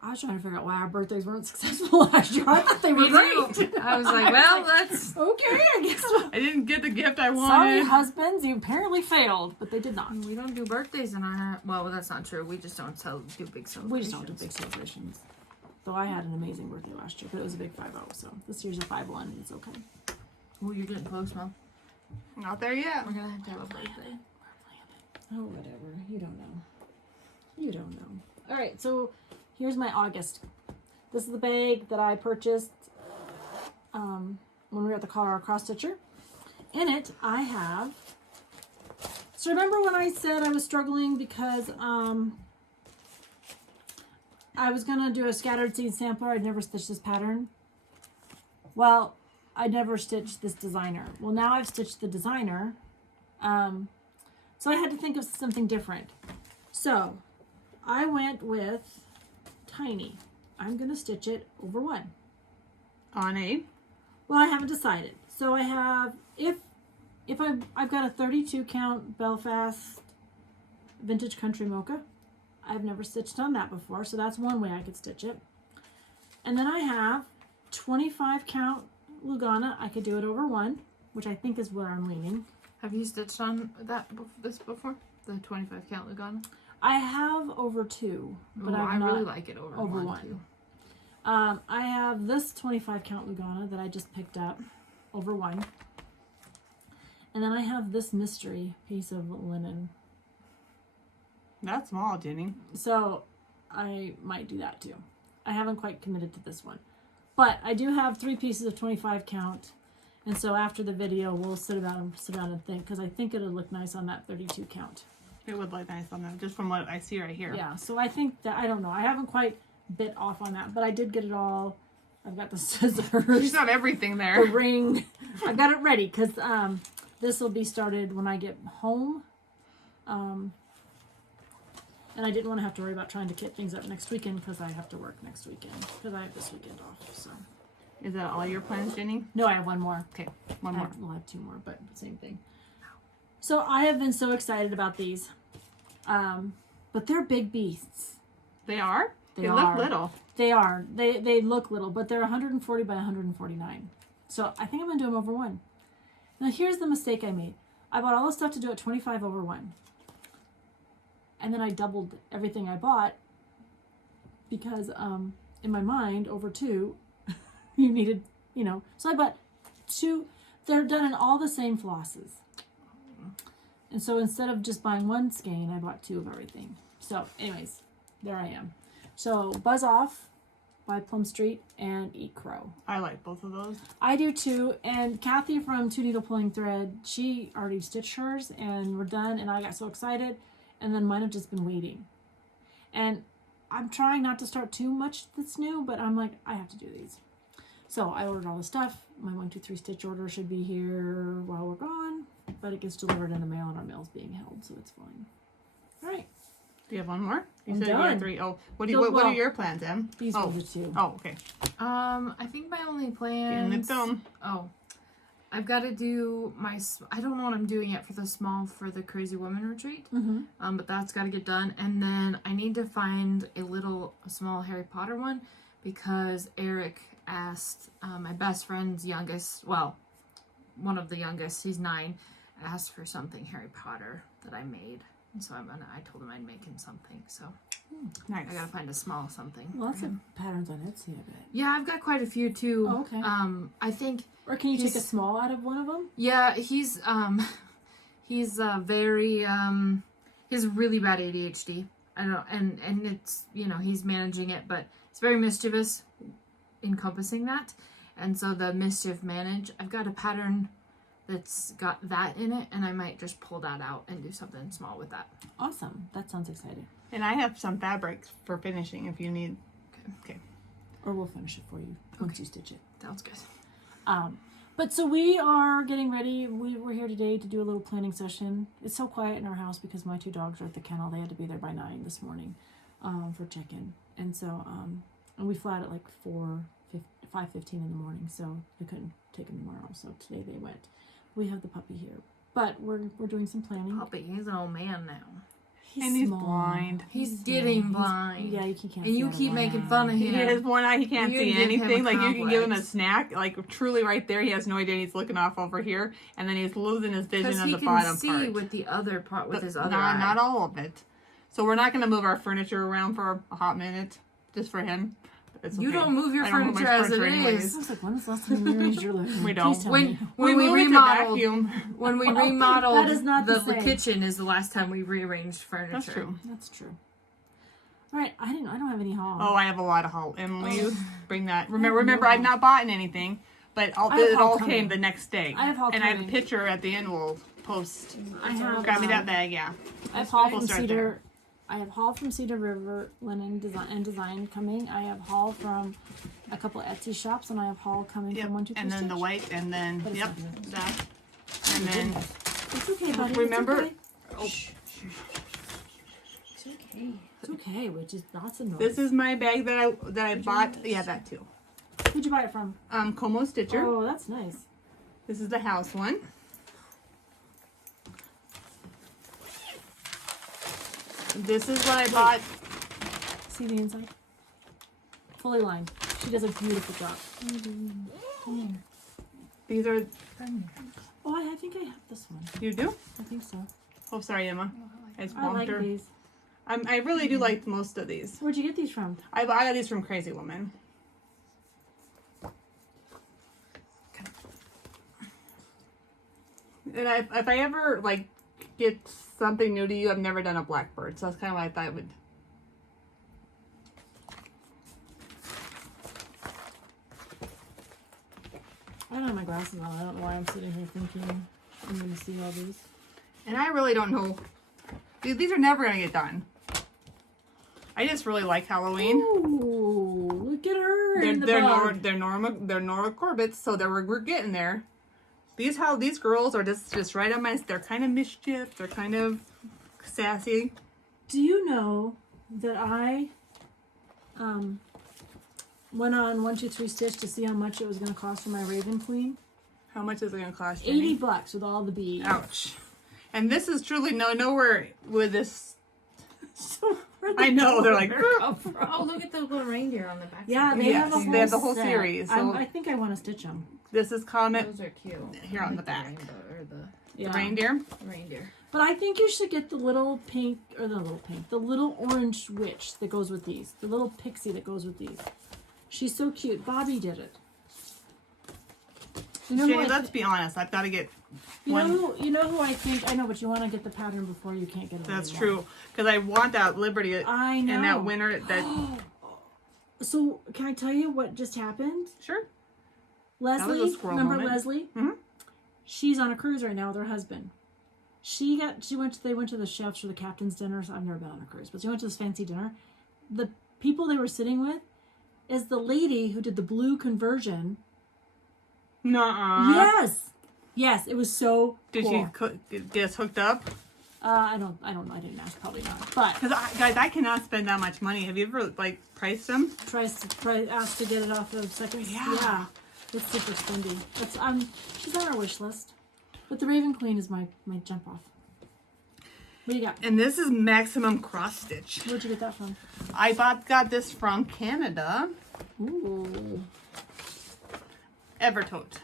I was trying to figure out why our birthdays weren't successful last year. I thought they were Me too. great. I was like, well, let's. Okay, I guess. I didn't get the gift I Sorry, wanted. husbands, you apparently failed, but they did not. We don't do birthdays in our. Well, that's not true. We just don't do big celebrations. We just don't do big celebrations. Though I had an amazing birthday last year, but it was a big 5-0, so this year's a 5-1, and it's okay. Oh, you're getting close, Mom. Not there yet. We're gonna have to have a birthday. Oh, whatever. You don't know. You don't know. All right, so here's my August. This is the bag that I purchased when we were at the Colorado Cross Stitcher. In it, I have. So remember when I said I was struggling because I was gonna do a scattered seed sampler. I'd never stitched this pattern. Well, I never stitched this designer. Well, now I've stitched the designer. So I had to think of something different. So I went with tiny. I'm going to stitch it over 1. On a. Well, I haven't decided. So I have, if I've got a 32 count Belfast Vintage Country Mocha. I've never stitched on that before, so that's one way I could stitch it. And then I have 25 count Lugana. I could do it over 1, which I think is where I'm leaning. Have you stitched on this before? The 25 count Lugana? I have over 2, but I I've not really like it over 1 too. I have this 25 count Lugana that I just picked up over 1. And then I have this mystery piece of linen. That's small, Jenny. So I might do that too. I haven't quite committed to this one. But I do have 3 pieces of 25 count. And so after the video, we'll sit down and think, because I think it'll look nice on that 32 count. It would look nice on that, just from what I see right here. Yeah, so I think that, I don't know. I haven't quite bit off on that, but I did get it all. I've got the scissors. She's got everything The there. ring. I got it ready because this will be started when I get home. And I didn't want to have to worry about trying to kit things up next weekend because I have to work next weekend because I have this weekend off. So Is that all your plans, Jenny? no, I have one more. Okay, one more. We'll have 2 more, but same thing. So I have been so excited about these, but they're big beasts. They are? They They are. look little. They are. They look little, but they're 140 by 149. So I think I'm gonna do them over 1. Now here's the mistake I made. I bought all the stuff to do it 25 over 1. And then I doubled everything I bought because in my mind over 2 you needed, so I bought 2. They're done in all the same flosses. And so instead of just buying 1 skein, I bought 2 of everything. So anyways, there I am. So Buzz Off by Plum Street and Eat Crow. I like both of those. I do too. And Kathy from Two Needle Pulling Thread, she already stitched hers and we're done. And I got so excited. And then mine have just been waiting. And I'm trying not to start too much that's new, but I'm like, I have to do these. So I ordered all the stuff. My 1, 2, 3 stitch order should be here while we're gone. But it gets delivered in the mail and our mail's being held, so it's fine. All right. Do you have one more? You I'm said you had done. 3. Oh, what So, what are well, your plans, Em? These oh. were the 2. Oh, okay. I think my only Getting plans. it done. Oh, I've got to do my. I don't know what I'm doing yet for the small for the Crazy Woman retreat. Mm-hmm. But that's got to get done, and then I need to find a small Harry Potter one because Eric asked my best friend's youngest. Well, one of the youngest. He's 9. Asked for something Harry Potter that I made, and so I told him I'd make him something. So Nice. I gotta find a small something. Lots for of him. patterns on Etsy, I bet. Yeah, I've got quite a few too. Oh, okay. I think. Or can you take a He's- small out of one of them? Yeah, he's very he has really bad ADHD. I don't and it's he's managing it, but it's very mischievous encompassing that. And so the mischief manage, I've got a pattern that's got that in it, and I might just pull that out and do something small with that. Awesome. That sounds exciting. And I have some fabrics for finishing if you need. Okay. Or we'll finish it for you once you stitch it. Sounds good. But so we are getting ready. We're here today to do a little planning session. It's so quiet in our house because my 2 dogs are at the kennel. They had to be there by 9 this morning for check-in. And so, and we fly out at like 5:15 in the morning, so we couldn't take them tomorrow. So today they went. We have the puppy here. But we're doing some planning. Puppy, he's an old man now. He's small. blind. He's getting small. blind. Yeah, you can't. And see you out of keep one making eye. fun of He him. has one eye, he can't You see give him a anything. Like you can give him a complex. snack, like truly right there. He has no idea he's looking off over here, and then he's losing his vision Because of he the can bottom see part. with the other part, with But his other not, eye. not all of it. So we're not going to move our furniture around for a hot minute, just for him. It's You okay. don't move your I don't move my furniture as it anyways. I was like, when was the last time you rearranged your living room? We don't. Please tell me. When we move it to remodeled, vacuum. when we Well, remodeled that is not the the same. kitchen is the last time we rearranged furniture. That's true. That's true. All right, I don't have any haul. Oh, I have a lot of haul. Emily, you bring that. no Remember, I've not bought anything, but I have it haul all coming. came the next day. I have haul and I have a coming. picture at the end. We'll post. I have. Grab me that bag, yeah. I have haul We'll from start Cedar. there. I have haul from Cedar River Linen Design coming. I have haul from a couple Etsy shops, and I have haul coming Yep. from 1 2 3 And then the Stitch. white, and then But it's yep, not good. that, and then It's okay, buddy. remember- It's okay. It's okay. It's okay. Which is lots of noise. this is my bag that I bought. Yeah, that too. Who'd you buy it from? Como Stitcher. Oh, that's nice. This is the house one. This is what I bought. See the inside? Fully lined. She does a beautiful job. Come here. These are Oh, I think I have this one. you do? I think so. Oh, sorry, Emma. I just I bumped like her. these. I really do like most of these. Where'd you get these from? I got these from Crazy Woman. And if I ever like get something new to you, I've never done a blackbird, so that's kind of what I thought I would. I don't have my glasses on. I don't know why I'm sitting here thinking I'm going to see all these. And I really don't know. These are never gonna get done. I just really like Halloween. Ooh, look at her in the bug. They're Nora Corbett's, so we're getting there. These girls are just right on my. They're kind of mischief. They're kind of sassy. Do you know that I went on 1 2 3 Stitch to see how much it was going to cost for my Raven Queen? How much is it gonna cost? Jenny? $80 with all the beads. Ouch. And this is truly nowhere with this. So where'd I know they're like. come from? Oh, look at the little reindeer on the back. Yeah, they Yes, have a whole they have the whole set. series, so- I think I want to stitch them. This is Comet Those are cute. Here I on like the back. rainbow, or the Yeah. reindeer. reindeer. But I think you should get the little pink, or the little orange witch that goes with these. The little pixie that goes with these. She's so cute. Bobby did it. You know who Jenny, I let's be honest. I've got to get. You one. know who I think I know, but you want to get the pattern before you can't get it. That's anymore. true because I want that Liberty I know. in that winter. That So can I tell you what just happened? sure. Leslie, squirrel remember moment. Leslie? Mhm. She's on a cruise right now with her husband. They went to the chefs for the captain's dinner. So I've never been on a cruise, but she went to this fancy dinner. The people they were sitting with is the lady who did the blue conversion. Nuh-uh. Yes, it was so Did cool. she get us hooked up? I don't know. I didn't ask. Probably not. But Because guys, I cannot spend that much money. Have you ever like priced them? ask to get it off of seconds. Yeah. It's super spendy. She's on our wish list. But the Raven Queen is my jump off. What do you got? And this is Maximum Cross Stitch. Where'd you get that from? I got this from Canada. Ooh, Evertote.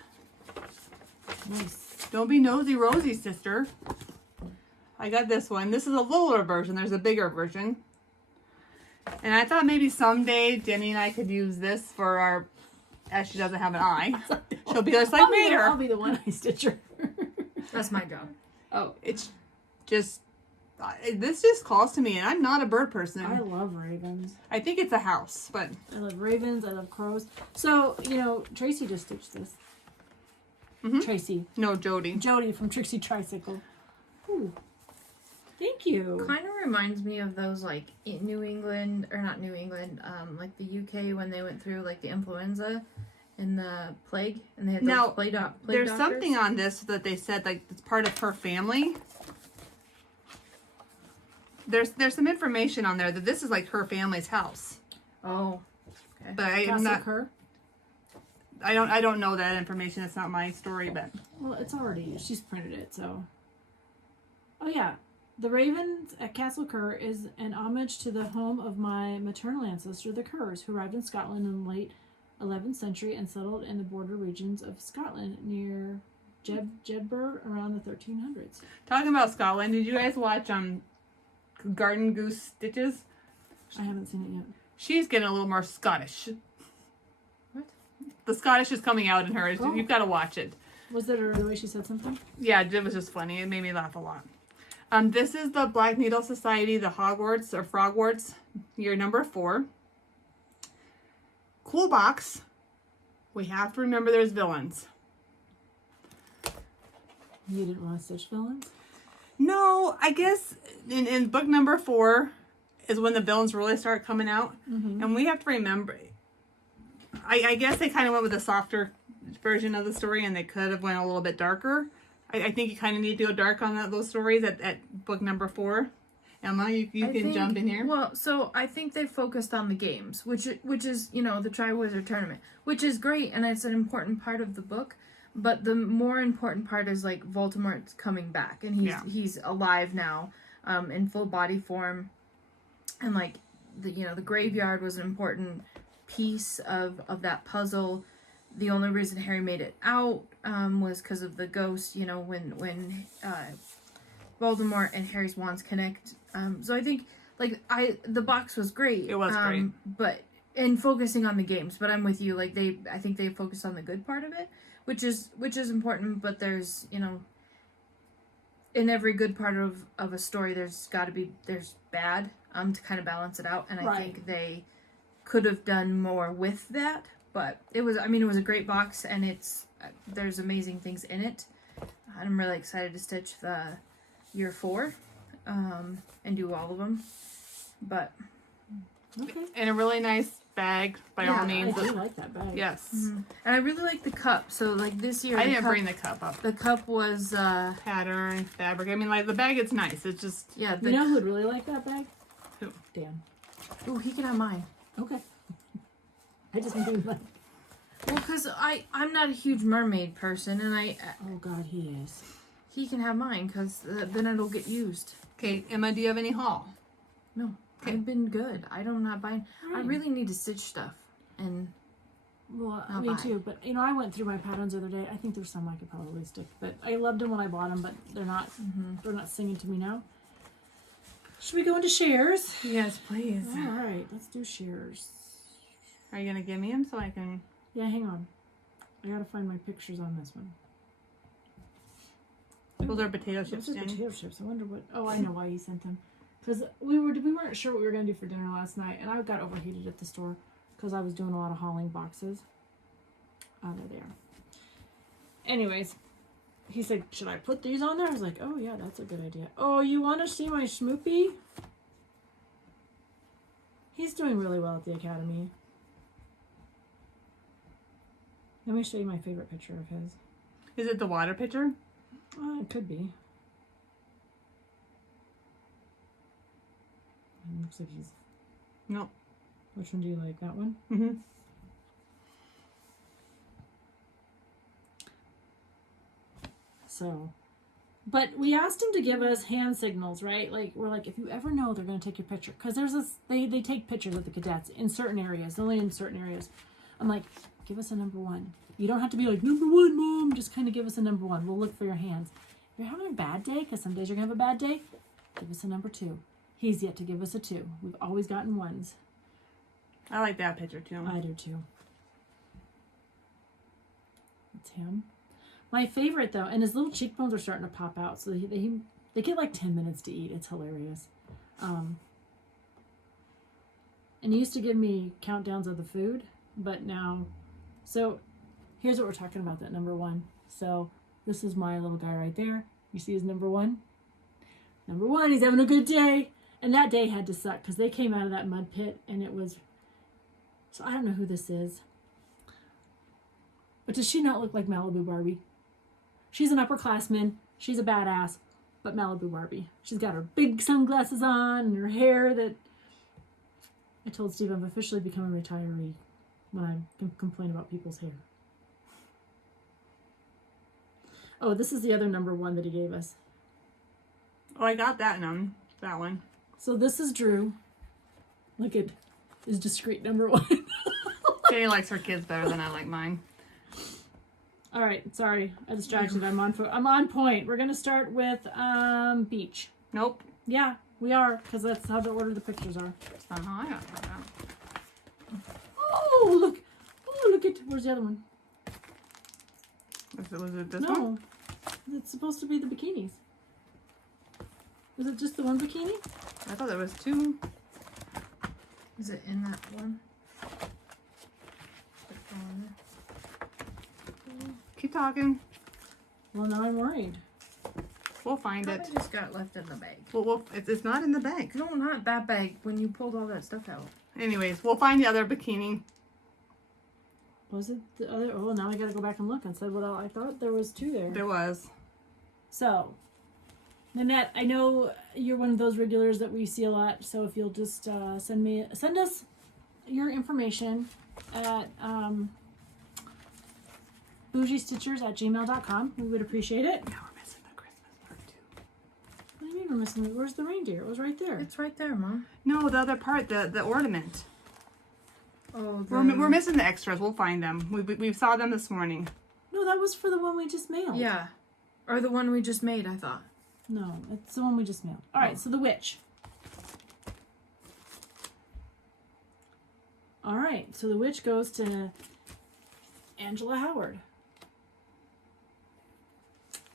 nice. Don't be nosy, Rosie, sister. I got this one. This is a littler version. There's a bigger version. And I thought maybe someday Jenny and I could use this for our, as she doesn't have an eye. She'll be just like I'll Mater. be the one eye stitcher. That's my job. Oh, It's just, this just calls to me, and I'm not a bird person. I love ravens. I think it's a house, but I love ravens. I love crows. So, Tracy just stitched this. Tracy. no, Jodi. Jodi from Trixie Tricycle. Ooh. Thank you. Kind of reminds me of those like in New England, or not New England, like the UK when they went through like the influenza and the plague, and they had those Now, plague There's doctors. something on this that they said like it's part of her family. There's some information on there that this is like her family's house, Oh, okay. but I'm Castle not. Kerr. I don't know that information. It's not my story, but Well, it's already, she's printed it, so. Oh, yeah. The Ravens at Castle Kerr is an homage to the home of my maternal ancestor, the Kerrs, who arrived in Scotland in the late 11th century and settled in the border regions of Scotland near Jedburgh around the 1300s. Talking about Scotland, did you guys watch Garden Goose Stitches? I haven't seen it yet. She's getting a little more Scottish. What? The Scottish is coming out in her. Oh. You've got to watch it. Was that the way she said something? Yeah, it was just funny. It made me laugh a lot. This is the Black Needle Society, the Hogwarts or Frogwarts, year number 4. Cool box. We have to remember there's villains. You didn't want to stitch villains? No, I guess in book number 4 is when the villains really start coming out. Mm-hmm. And we have to remember, I guess they kind of went with a softer version of the story and they could have went a little bit darker. I think you kind of need to go dark on those stories at book number 4. Emma, you I can think- jump in here. Well, so I think they focused on the games, which is, you know, the Triwizard Tournament, which is great, and it's an important part of the book. But the more important part is, like, Voldemort's coming back, and he's alive now, in full body form. And, like, the graveyard was an important piece of that puzzle. The only reason Harry made it out was because of the ghost, you know, when Voldemort and Harry's wands connect. So I think, like, the box was great. It was great. But, and focusing on the games, but I'm with you, like, I think they focused on the good part of it, which is important, but there's, you know, in every good part of a story, there's bad, to kind of balance it out, and I think they could have done more with that, but it was a great box, and there's amazing things in it. I'm really excited to stitch the year 4, and do all of them, but Okay. And a really nice bag, by all I means. do like that bag. Yes. and I really like the cup. So, like, this year, I didn't bring the cup up. the cup was Pattern, fabric. I mean, like, the bag, it's nice. It's just... yeah. You know who would really like that bag? Who? Dan. Ooh, he can have mine. Okay. I just mean like, Well, because I'm not a huge mermaid person, and oh God, he is. he can have mine because then it'll get used. Okay, Emma, do you have any haul? No, Okay. I've been good. I'm not buying. I Right. really need to stitch stuff, and Well, I'll me buy. too. But I went through my patterns the other day. I think there's some I could probably stick, but I loved them when I bought them. But they're not. They're not singing to me now. Should we go into shares? Yes, please. All right, let's do shares. Are you going to give me them so I can... Yeah, hang on. I gotta find my pictures on this one. Those are potato Those chips, are Jenny. potato chips. I wonder what. Oh, I know why he sent them. Because we weren't sure what we were gonna do for dinner last night, and I got overheated at the store because I was doing a lot of hauling boxes. Oh, there they are. Anyways, he said, "Should I put these on there?" I was like, "Oh yeah, that's a good idea." Oh, you want to see my Schmoopy? He's doing really well at the academy. Let me show you my favorite picture of his. Is it the water pitcher? It could be. It looks like he's. No. Which one do you like? That one? Mm-hmm. So, but we asked him to give us hand signals, right? Like, we're like, if you ever know they're going to take your picture, because there's this, they take pictures of the cadets in certain areas, only in certain areas. I'm like, give us a number 1. You don't have to be like, number 1, Mom. Just kind of give us a number 1. We'll look for your hands. If you're having a bad day, because some days you're going to have a bad day, give us a number 2. He's yet to give us a 2. We've always gotten 1s. I like that picture, too. I do too. That's him. My favorite though, and his little cheekbones are starting to pop out, so they get like 10 minutes to eat. It's hilarious. And he used to give me countdowns of the food, but now, so here's what we're talking about, that number 1. So this is my little guy right there. You see his number 1? Number 1, he's having a good day. And that day had to suck because they came out of that mud pit and it was, so I don't know who this is. But does she not look like Malibu Barbie? She's an upperclassman. She's a badass. But Malibu Barbie. She's got her big sunglasses on and her hair that... I told Steve I've officially become a retiree when I complain about people's hair. Oh, this is the other number 1 that he gave us. Oh, I got that one. That one. So this is Drew. Look at his discreet number 1. Jenny likes her kids better than I like mine. All right, sorry, I distracted. I'm on point. We're gonna start with beach. Nope. Yeah, we are, because that's how the order the pictures are. That's not how I got that out. Oh look! Oh look at where's the other one? Was it this No, one? it's supposed to be the bikinis. Was it just the one bikini? I thought there was 2. Is it in that one? Keep talking. Well, now I'm worried. We'll find it. I just got left in the bag. Well, it's not in the bag. No, not that bag. When you pulled all that stuff out. Anyways, we'll find the other bikini. Was it the other? Oh, now I gotta go back and look and say what I thought there was 2 there. There was. So, Nanette, I know you're one of those regulars that we see a lot. So if you'll just send us your information at bougiestitchers@gmail.com. We would appreciate it. Now we're missing the Christmas part too. What do you mean we're missing it? Where's the reindeer? It was right there. It's right there, Mom. No, the other part, the ornament. Oh, We're missing the extras. We'll find them. We saw them this morning. No, that was for the one we just mailed. Yeah. Or the one we just made, I thought. No, it's the one we just mailed. All right, so the witch. All right, so the witch goes to Angela Howard.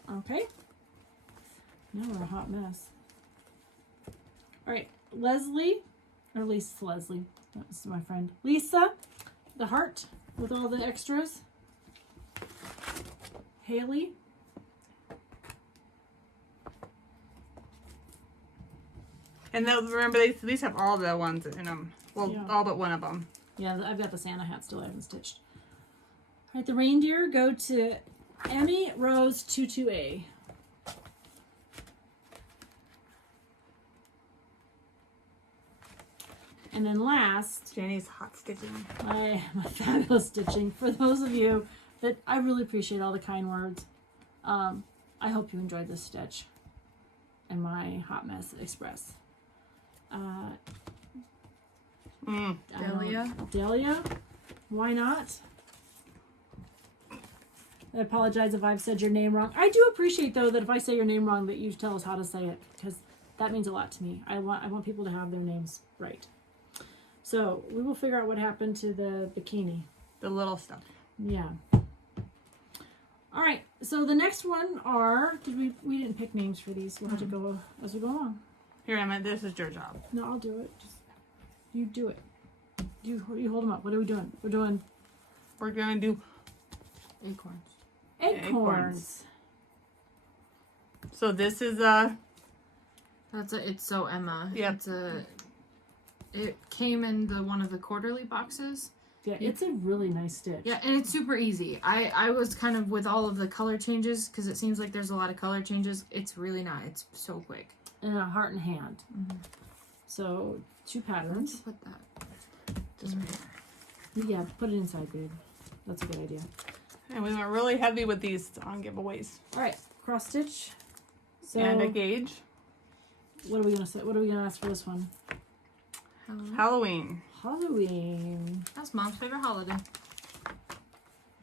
Okay. Now we're a hot mess. All right, Leslie, or at least it's Leslie. That's my friend. Lisa, the heart with all the extras. Haley. And remember, these have all the ones in them. Well, Yeah. all but one of them. Yeah, I've got the Santa hat still. I haven't stitched. All right, the reindeer go to Emmy Rose 22A. And then last, Jenny's hot stitching. my fabulous stitching. For those of you that I really appreciate all the kind words. I hope you enjoyed this stitch and my hot mess express. Delia. Delia, why not? I apologize if I've said your name wrong. I do appreciate though that if I say your name wrong that you tell us how to say it, because that means a lot to me. I want people to have their names right. So we will figure out what happened to the bikini. The little stuff. Yeah. All right. So the next one are we didn't pick names for these. We'll have to go as we go along. Here, Emma, this is your job. No, I'll do it. Just you do it. You hold them up. What are we doing? We're doing We're going to do... Acorns. acorns. So this is It's so Emma. Yep. It came in one of the quarterly boxes. Yeah, it's a really nice stitch. Yeah, and it's super easy. I was kind of with all of the color changes because it seems like there's a lot of color changes. It's really not. It's so quick. And a heart and hand. Mm-hmm. So 2 patterns. Put that just right there. Yeah, put it inside, babe. That's a good idea. and we went really heavy with these on giveaways. All right, cross stitch. So And a gauge. what are we gonna say? What are we gonna ask for this one? Halloween. Halloween. That's Mom's favorite holiday.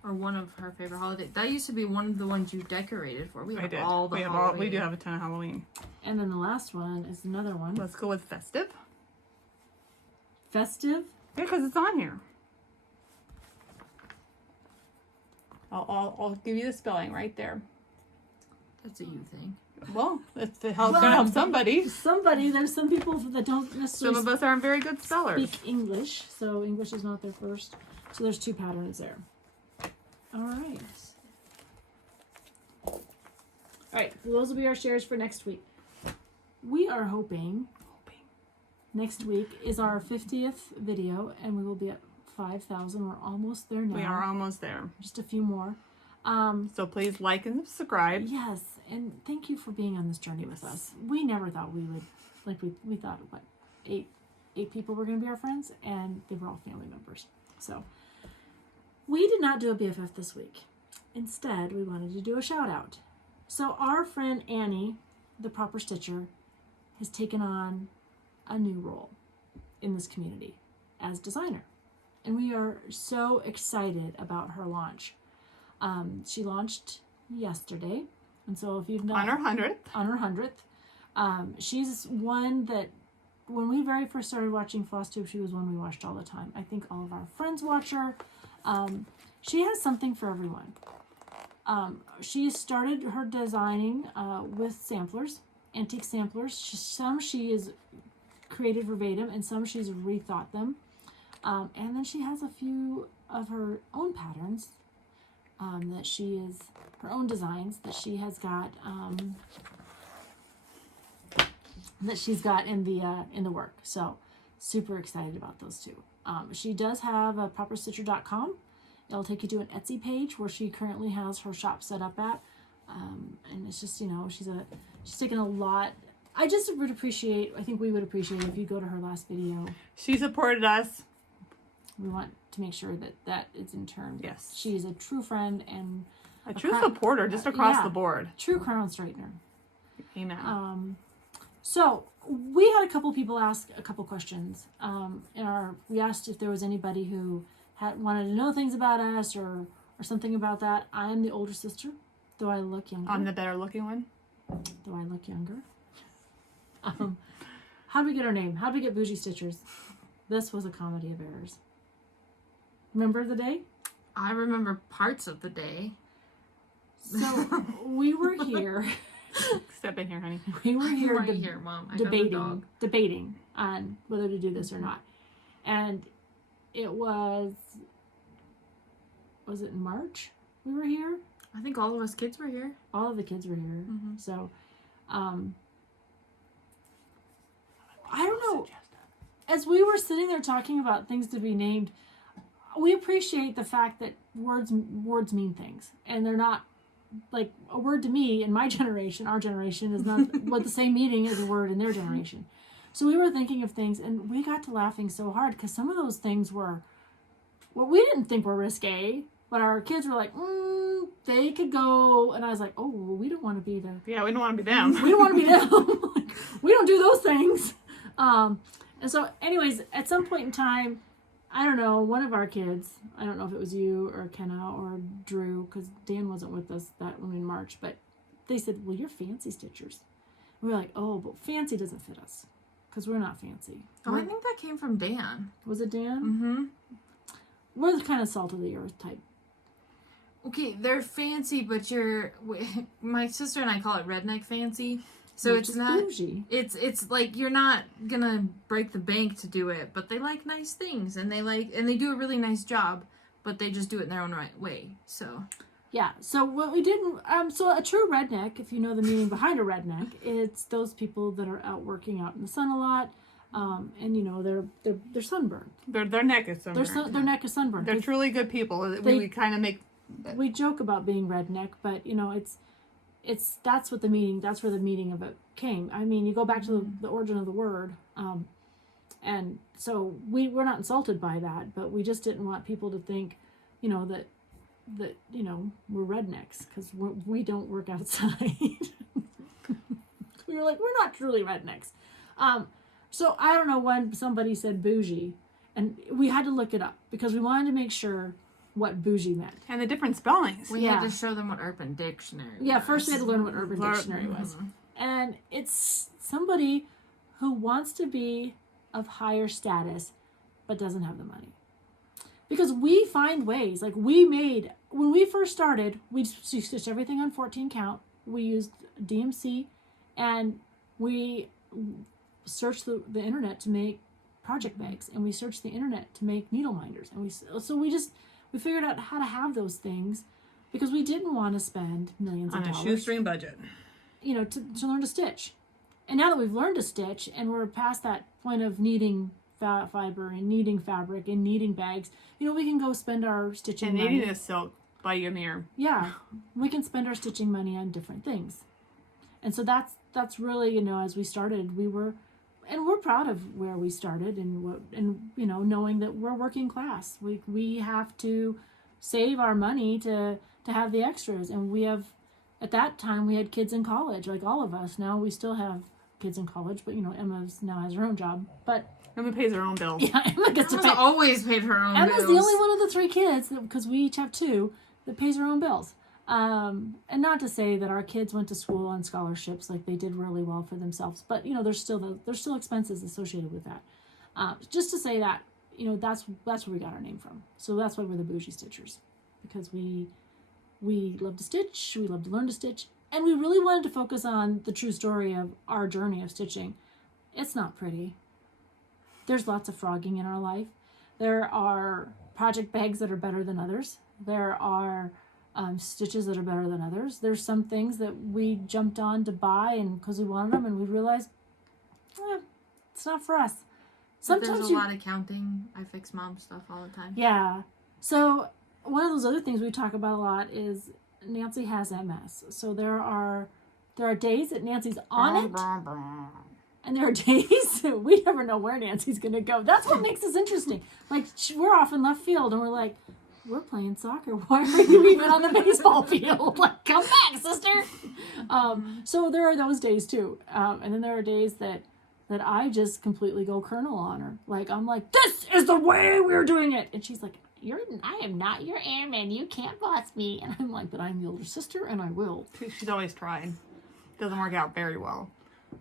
Or one of her favorite holidays. That used to be one of the ones you decorated for. We I have did. all the We do have a ton of Halloween. And then the last one is another one. Let's go with festive. Festive. Yeah, because it's on here. I'll give you the spelling right there. That's a you thing. Well, it's to help, gonna help somebody. There's some people that don't Some necessarily of us aren't very good spellers. speak English, so English is not their first. So there's 2 patterns there. All right. All right, so those will be our shares for next week. We are hoping next week is our 50th video, and we will be at 5,000. We're almost there now. We are almost there. Just a few more. So please like and subscribe. Yes, and thank you for being on this journey with us. We never thought we would, we thought, what, eight people were going to be our friends, and they were all family members. So we did not do a BFF this week. Instead, we wanted to do a shout out. So our friend Annie the Proper Stitcher, has taken on a new role in this community as designer. And we are so excited about her launch. She launched yesterday. And so if you've not... On her 100th. She's one that, when we very first started watching FlossTube, she was one we watched all the time. I think all of our friends watch her. She has something for everyone. She started her designing with samplers, antique samplers. Some she has created verbatim, and some she's rethought them. And then she has a few of her own patterns that she is, her own designs that she has got, that she's got in the work. So super excited about those two. She does have a properstitcher.com. It'll take you to an Etsy page where she currently has her shop set up at. And it's just, you know, she's taken a lot. I just would appreciate, I think we would appreciate if you go to her last video. She supported us. We want to make sure that that is in turn. Yes. She is a true friend and A true supporter just across the board. True crown straightener. Amen. So we had a couple people ask a couple questions. We asked if there was anybody who wanted to know things about us or something about that. I am the older sister, though I look younger. I'm the better looking one. Though I look younger. How did we get our name? How did we get Bougie Stitchers? This was a comedy of errors. Remember the day? I remember parts of the day. So we were here. Step in here, honey. We were here, Right here, Mom. I got the dog. debating on whether to do this or not. And it was it in March we were here? I think all of us kids were here. All of the kids were here. Mm-hmm. So, I don't know. As we were sitting there talking about things to be named, we appreciate the fact that words mean things, and they're not like a word to me in my generation. Our generation is not what the same meaning as a word in their generation. So we were thinking of things, and we got to laughing so hard because some of those things were what we didn't think were risque, but our kids were like, they could go, and I was like, oh, well, we don't want to be the... Yeah, we don't want to be them. We don't want to be them. Like, we don't do those things. And so, anyways, at some point in time, I don't know, one of our kids, I don't know if it was you or Kenna or Drew, because Dan wasn't with us that one in March, but they said, well, you're fancy stitchers. And we were like, oh, but fancy doesn't fit us, because we're not fancy. Oh, I think that came from Dan. Was it Dan? Mm-hmm. We're the kind of salt of the earth type. Okay, they're fancy, but my sister and I call it redneck fancy. So Which it's is not bougie. It's like you're not gonna break the bank to do it, but they like nice things and they do a really nice job, but they just do it in their own right way. So yeah. So what we did, so a true redneck, if you know the meaning behind a redneck, it's those people that are out working out in the sun a lot, and you know they're sunburned. Their neck is sunburned. Their neck is sunburned. They're truly good people. We kind of make. We joke about being redneck, but you know that's what the meaning. That's where the meaning of it came. I mean, you go back to the origin of the word, and so we're not insulted by that, but we just didn't want people to think, you know, that you know we're rednecks because we don't work outside. We were like, we're not truly rednecks. So I don't know when somebody said bougie, and we had to look it up because we wanted to make sure what bougie meant. And the different spellings. we had to show them what Urban Dictionary was. Yeah, first we had to learn what Urban Dictionary was. And it's somebody who wants to be of higher status but doesn't have the money. Because we find ways, like when we first started, we stitched everything on 14 count. We used DMC, and we searched the internet to make project bags, and we searched the internet to make needle minders, and we figured out how to have those things because we didn't want to spend millions of dollars on a shoestring budget, you know, to learn to stitch. And now that we've learned to stitch and we're past that point of needing fiber and needing fabric and needing bags, you know, we can go spend our stitching and money. needing a silk by Ymir. Yeah, we can spend our stitching money on different things. And so that's really, you know, as we started, we're proud of where we started and you know, knowing that we're working class. We have to save our money to have the extras, and we have at that time we had kids in college, like all of us. Now we still have kids in college, but Emma's now has her own job. But Emma pays her own bills. yeah, Emma gets to Emma's pay. always paid her own Emma's bills. the only one of the 3 kids, because we each have 2, that pays her own bills. And not to say that our kids went to school on scholarships, like they did really well for themselves, but there's still expenses associated with that. Just to say that that's where we got our name from. So that's why we're the Bougie Stitchers, because we love to stitch, we love to learn to stitch, and we really wanted to focus on the true story of our journey of stitching. It's not pretty. There's lots of frogging in our life. There are project bags that are better than others. There are stitches that are better than others. There's some things that we jumped on to buy and because we wanted them, and we realized it's not for us. Sometimes there's a lot of counting. I fix mom stuff all the time. Yeah. So one of those other things we talk about a lot is Nancy has MS. So there are days that Nancy's on it, and there are days that we never know where Nancy's going to go. That's what makes this interesting. Like, we're off in left field, and we're like, we're playing soccer. Why are you even on the baseball field? Like, come back, sister. So there are those days, too. And then there are days that I just completely go colonel on her. Like, I'm like, this is the way we're doing it. And she's like, I am not your airman. You can't boss me. And I'm like, but I'm the older sister, and I will. She's always tried. Doesn't work out very well.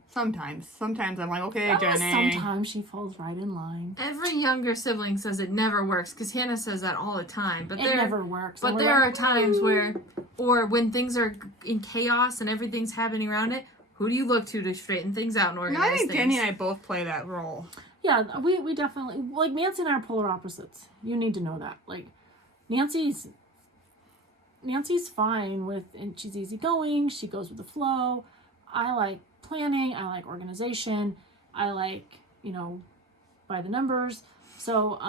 Sometimes I'm like, okay, Jenny. Sometimes she falls right in line. Every younger sibling says it never works, because Hannah says that all the time. But It never works. But there are times or when things are in chaos and everything's happening around it, who do you look to straighten things out and organize I think things? Jenny and I both play that role. Yeah, we definitely, like, Nancy and I are polar opposites. You need to know that. Like, Nancy's fine with, and she's easygoing. She goes with the flow. I like planning. I like organization. I like, by the numbers. So,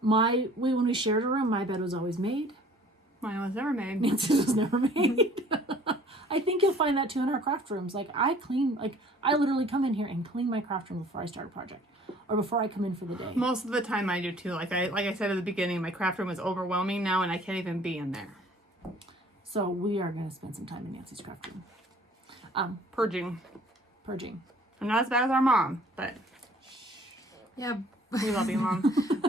when we shared a room, my bed was always made. Mine was never made. Nancy's was never made. I think you'll find that too in our craft rooms. Like, I literally come in here and clean my craft room before I start a project, or before I come in for the day. Most of the time I do too. Like I said at the beginning, my craft room is overwhelming now, and I can't even be in there. So we are going to spend some time in Nancy's craft room. Purging. I'm not as bad as our mom, but Yeah. we love you, Mom.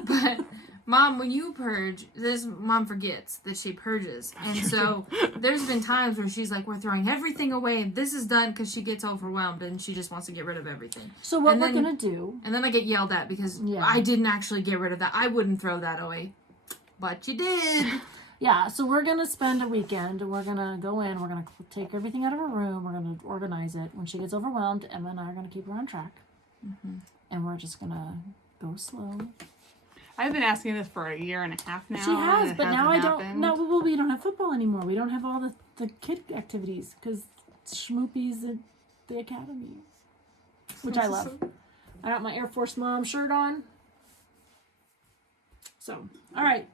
But Mom, when you purge, Mom forgets that she purges. And so there's been times where she's like, we're throwing everything away, and this is done, because she gets overwhelmed and she just wants to get rid of everything. So what we're going to do... And then I get yelled at because I didn't actually get rid of that. I wouldn't throw that away. But you did. Yeah, so we're going to spend a weekend, and we're going to go in, we're going to take everything out of her room, we're going to organize it. When she gets overwhelmed, Emma and I are going to keep her on track. Mm-hmm. And we're just going to go slow. I've been asking this for a year and a half now. She has, but now happened. we don't have football anymore. We don't have all the kid activities because Schmoopy's at the academy, which I love. I got my Air Force Mom shirt on. So, all right.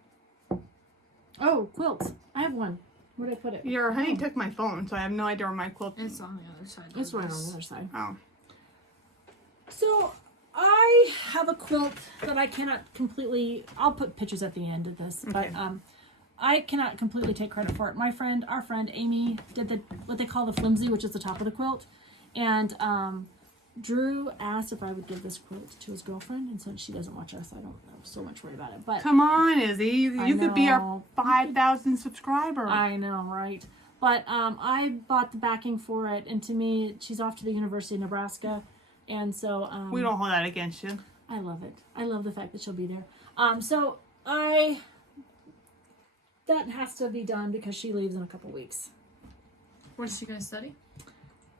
Oh, quilts. I have one. Where did I put it? Your honey took my phone, so I have no idea where my quilt is. It's on the other side. It's right on the other side. Oh. So, I have a quilt that I cannot completely... I'll put pictures at the end of this, Okay. but I cannot completely take credit for it. Our friend Amy, did what they call the flimsy, which is the top of the quilt. And Drew asked if I would give this quilt to his girlfriend, and since she doesn't watch us, I don't so much worry about it. But come on, Izzy. You could be our 5,000 subscriber. I know, right? But I bought the backing for it, and to me, she's off to the University of Nebraska, and so... we don't hold that against you. I love it. I love the fact that she'll be there. That has to be done because she leaves in a couple weeks. What's she going to study?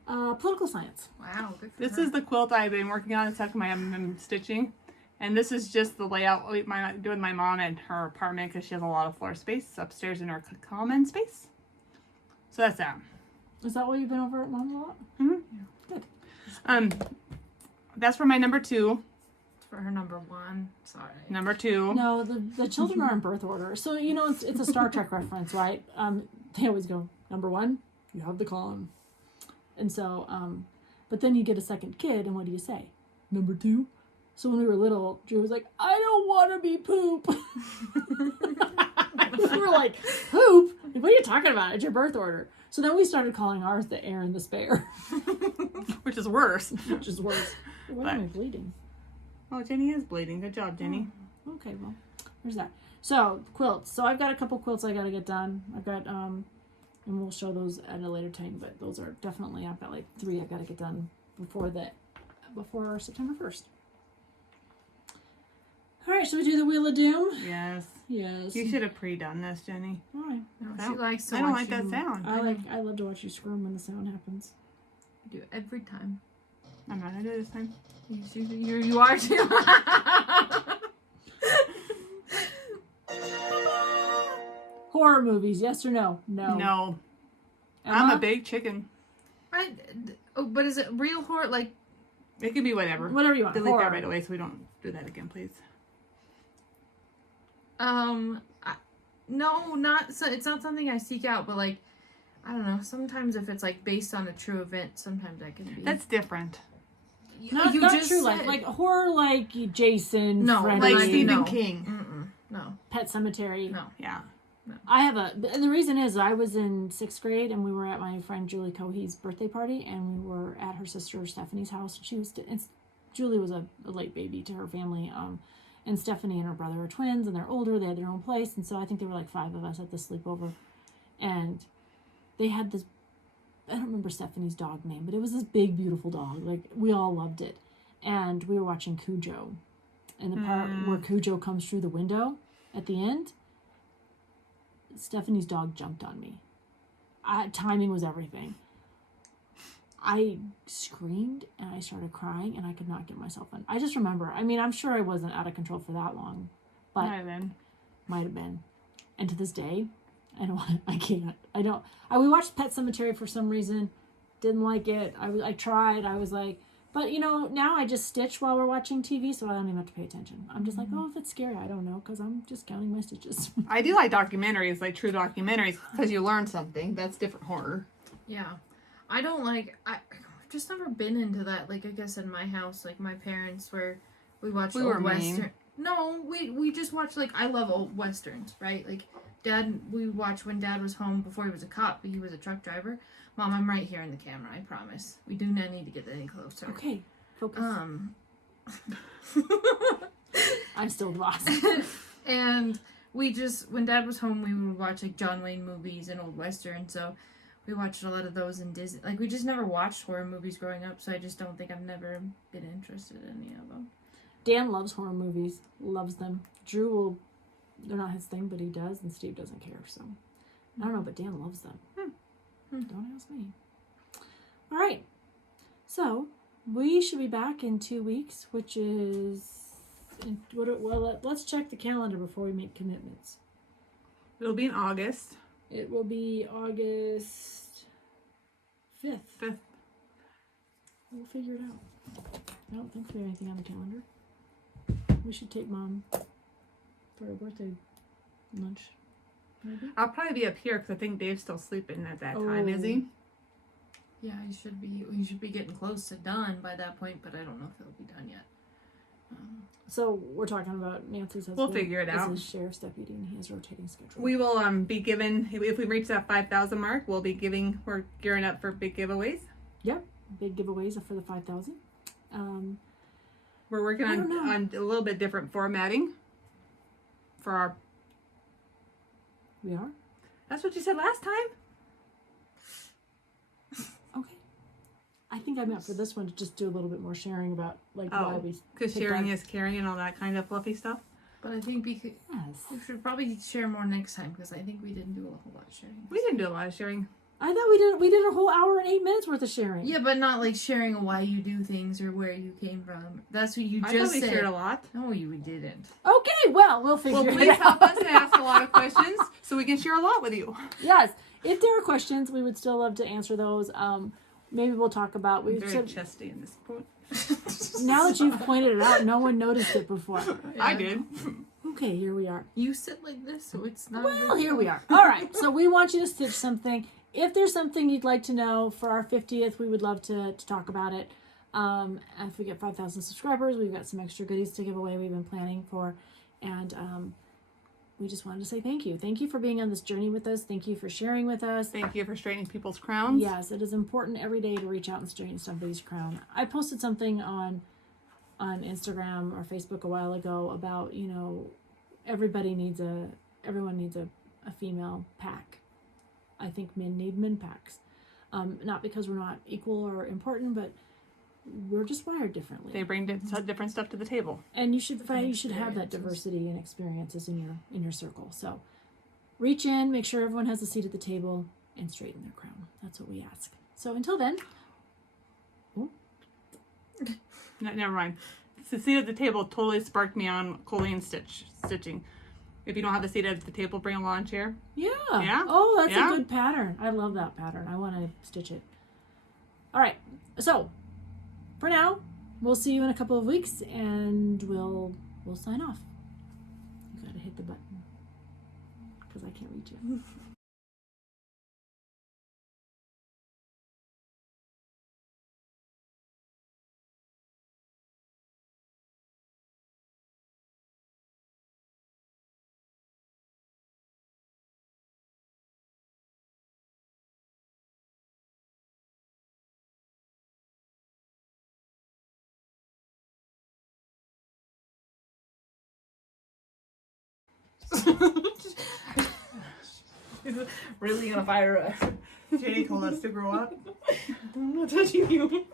Political science. Wow. Good for This her. is the quilt I've been working on. It's my stitching. And this is just the layout I do with my mom at her apartment because she has a lot of floor space upstairs in her common space. So that's that. Is that why you've been over at Mom's a lot? Mm-hmm. Yeah. Good. That's for my number 2. For her number 1. Sorry. Number 2. No, the children are in birth order. So, it's a Star Trek reference, right? They always go, number 1, you have the con. And so, but then you get a second kid, and what do you say? Number 2? So when we were little, Drew was like, I don't want to be poop. We were like, poop? What are you talking about? It's your birth order. So then we started calling ours the Aaron the Spare, Which is worse. which is worse. Why am I bleeding? Oh, Jenny is bleeding. Good job, Jenny. Okay, well, there's that. So, quilts. So I've got a couple quilts I got to get done. I've got, and we'll show those at a later time, but those are definitely, I've got like 3 I got to get done before September 1st. All right, should we do the Wheel of Doom? Yes. Yes. You should have pre-done this, Jenny. All right. No, I she don't- likes to I don't watch like that you- sound. I love to watch you squirm when the sound happens. I do it every time. I'm not gonna do it this time. You are too. Horror movies, yes or no? No. No. Emma? I'm a big chicken. But is it real horror? Like, It could be whatever. Whatever you want. Delete Horror. that right away so we don't do that again, please. no, not so. It's not something I seek out, but like, I don't know. Sometimes if it's like based on a true event, sometimes I can be. That's different. Not true said- like horror like Jason, No, Freddy, Like I- Stephen no. King. No, Pet Cemetery. no. Yeah. I have and the reason is I was in 6th grade and we were at my friend Julie Cohee's birthday party and we were at her sister Stephanie's house. Julie was a late baby to her family. And Stephanie and her brother are twins and they're older. They had their own place. And so I think there were like 5 of us at the sleepover. And they had this, I don't remember Stephanie's dog name, but it was this big, beautiful dog. Like, we all loved it. And we were watching Cujo. And the part where Cujo comes through the window at the end, Stephanie's dog jumped on me. Timing was everything. I screamed and I started crying and I could not get myself in. I just remember, I mean, I'm sure I wasn't out of control for that long, but might have been. And to this day, I can't. We watched Pet Cemetery for some reason. Didn't like it. I tried. I was like, but now I just stitch while we're watching TV, so I don't even have to pay attention. I'm just like, oh, if it's scary, I don't know, because I'm just counting my stitches. I do like documentaries, like true documentaries, because you learn something. That's different horror. Yeah. I don't like, I've just never been into that. Like, I guess in my house, like my parents we watched We old were mean. Western. No, we just watched, like, I love old Westerns, right? Like, we watched when Dad was home before he was a cop, but he was a truck driver. Mom, I'm right here in the camera, I promise. We do not need to get any closer. Okay, focus. I'm still the boss. And when Dad was home, we would watch, like, John Wayne movies and old Westerns, so we watched a lot of those in Disney. Like, we just never watched horror movies growing up, so I just don't think I've never been interested in any of them. Dan loves horror movies, loves them. Drew they're not his thing, but he does, and Steve doesn't care, so. I don't know, but Dan loves them. Don't ask me. All right. So, we should be back in 2 weeks, which is... let's check the calendar before we make commitments. It'll be in August. It will be August 5th. 5th. We'll figure it out. I don't think we have anything on the calendar. We should take Mom for her birthday lunch. Maybe? I'll probably be up here because I think Dave's still sleeping at that time, is he? Yeah, he should be getting close to done by that point, but I don't know if it'll be done yet. So we're talking about Nancy's husband. We'll figure it out. Is a sheriff's deputy, and he has a rotating schedule. We will be given, if we reach that 5,000 mark, we're gearing up for big giveaways. Yep, big giveaways for the 5,000. We're working on a little bit different formatting for our... We are? That's what you said last time. Okay. I think I meant for this one to just do a little bit more sharing about why we... Because sharing is caring and all that kind of fluffy stuff. But I think we should probably share more next time, because I think we didn't do a whole lot of sharing. We didn't do a lot of sharing. I thought we did a whole hour and 8 minutes worth of sharing. Yeah, but not like sharing why you do things or where you came from. That's what you I just thought we said. shared a lot. No, we didn't. Okay, well, we'll figure Well, it please out. help us to ask a lot of questions so we can share a lot with you. Yes. If there are questions, we would still love to answer those. Maybe we'll talk about... I'm very chesty in this point. Now that you've pointed it out, no one noticed it before. Yeah. I did. Okay, here we are. You sit like this, so it's not. Well, here we are. All right, so we want you to stitch something. If there's something you'd like to know for our 50th, we would love to talk about it. If we get 5,000 subscribers, we've got some extra goodies to give away we've been planning for. And we just wanted to say thank you. Thank you for being on this journey with us. Thank you for sharing with us. Thank you for straightening people's crowns. Yes, it is important every day to reach out and straighten somebody's crown. I posted something on Instagram or Facebook a while ago about, you know, everyone needs a female pack. I think men need men packs. Not because we're not equal or important, but we're just wired differently. They bring different stuff to the table. And you should have that diversity and experiences in your circle. So reach in, make sure everyone has a seat at the table, and straighten their crown. That's what we ask. So until then. No, never mind. The seat at the table totally sparked me on quilting stitching. If you don't have the seat at the table, bring a lawn chair. Yeah. Yeah. Oh, that's Yeah. a good pattern. I love that pattern. I want to stitch it. All right. So for now, we'll see you in a couple of weeks, and we'll sign off. You gotta hit the button because I can't reach you. Really gonna fire us. Jodi told us to grow up. I'm not touching you.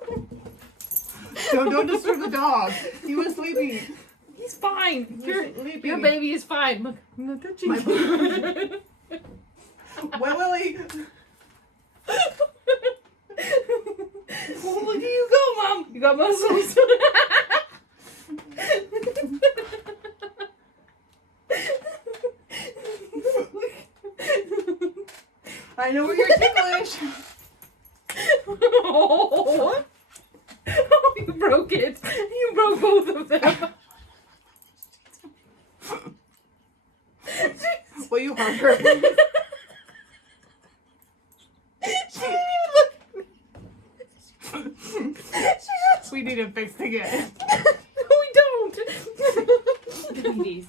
Don't disturb the dog. He was sleeping. He's fine. Sleeping. Your baby is fine. Look, I'm not touching you. Willie. Oh, look at you go, Mom. You got muscles. I know where you're ticklish. Oh, you broke it. You broke both of them. Will you hug her? She didn't even look at me. We need it fixed again. No, we don't. These.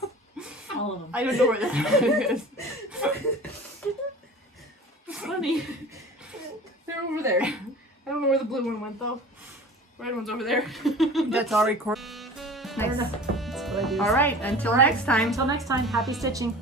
All of them. I don't know where that is. Funny. They're over there. I don't know where the blue one went though. Red one's over there. That's all recorded. I don't know. That's what I do. All right. Until next time. Until next time, happy stitching.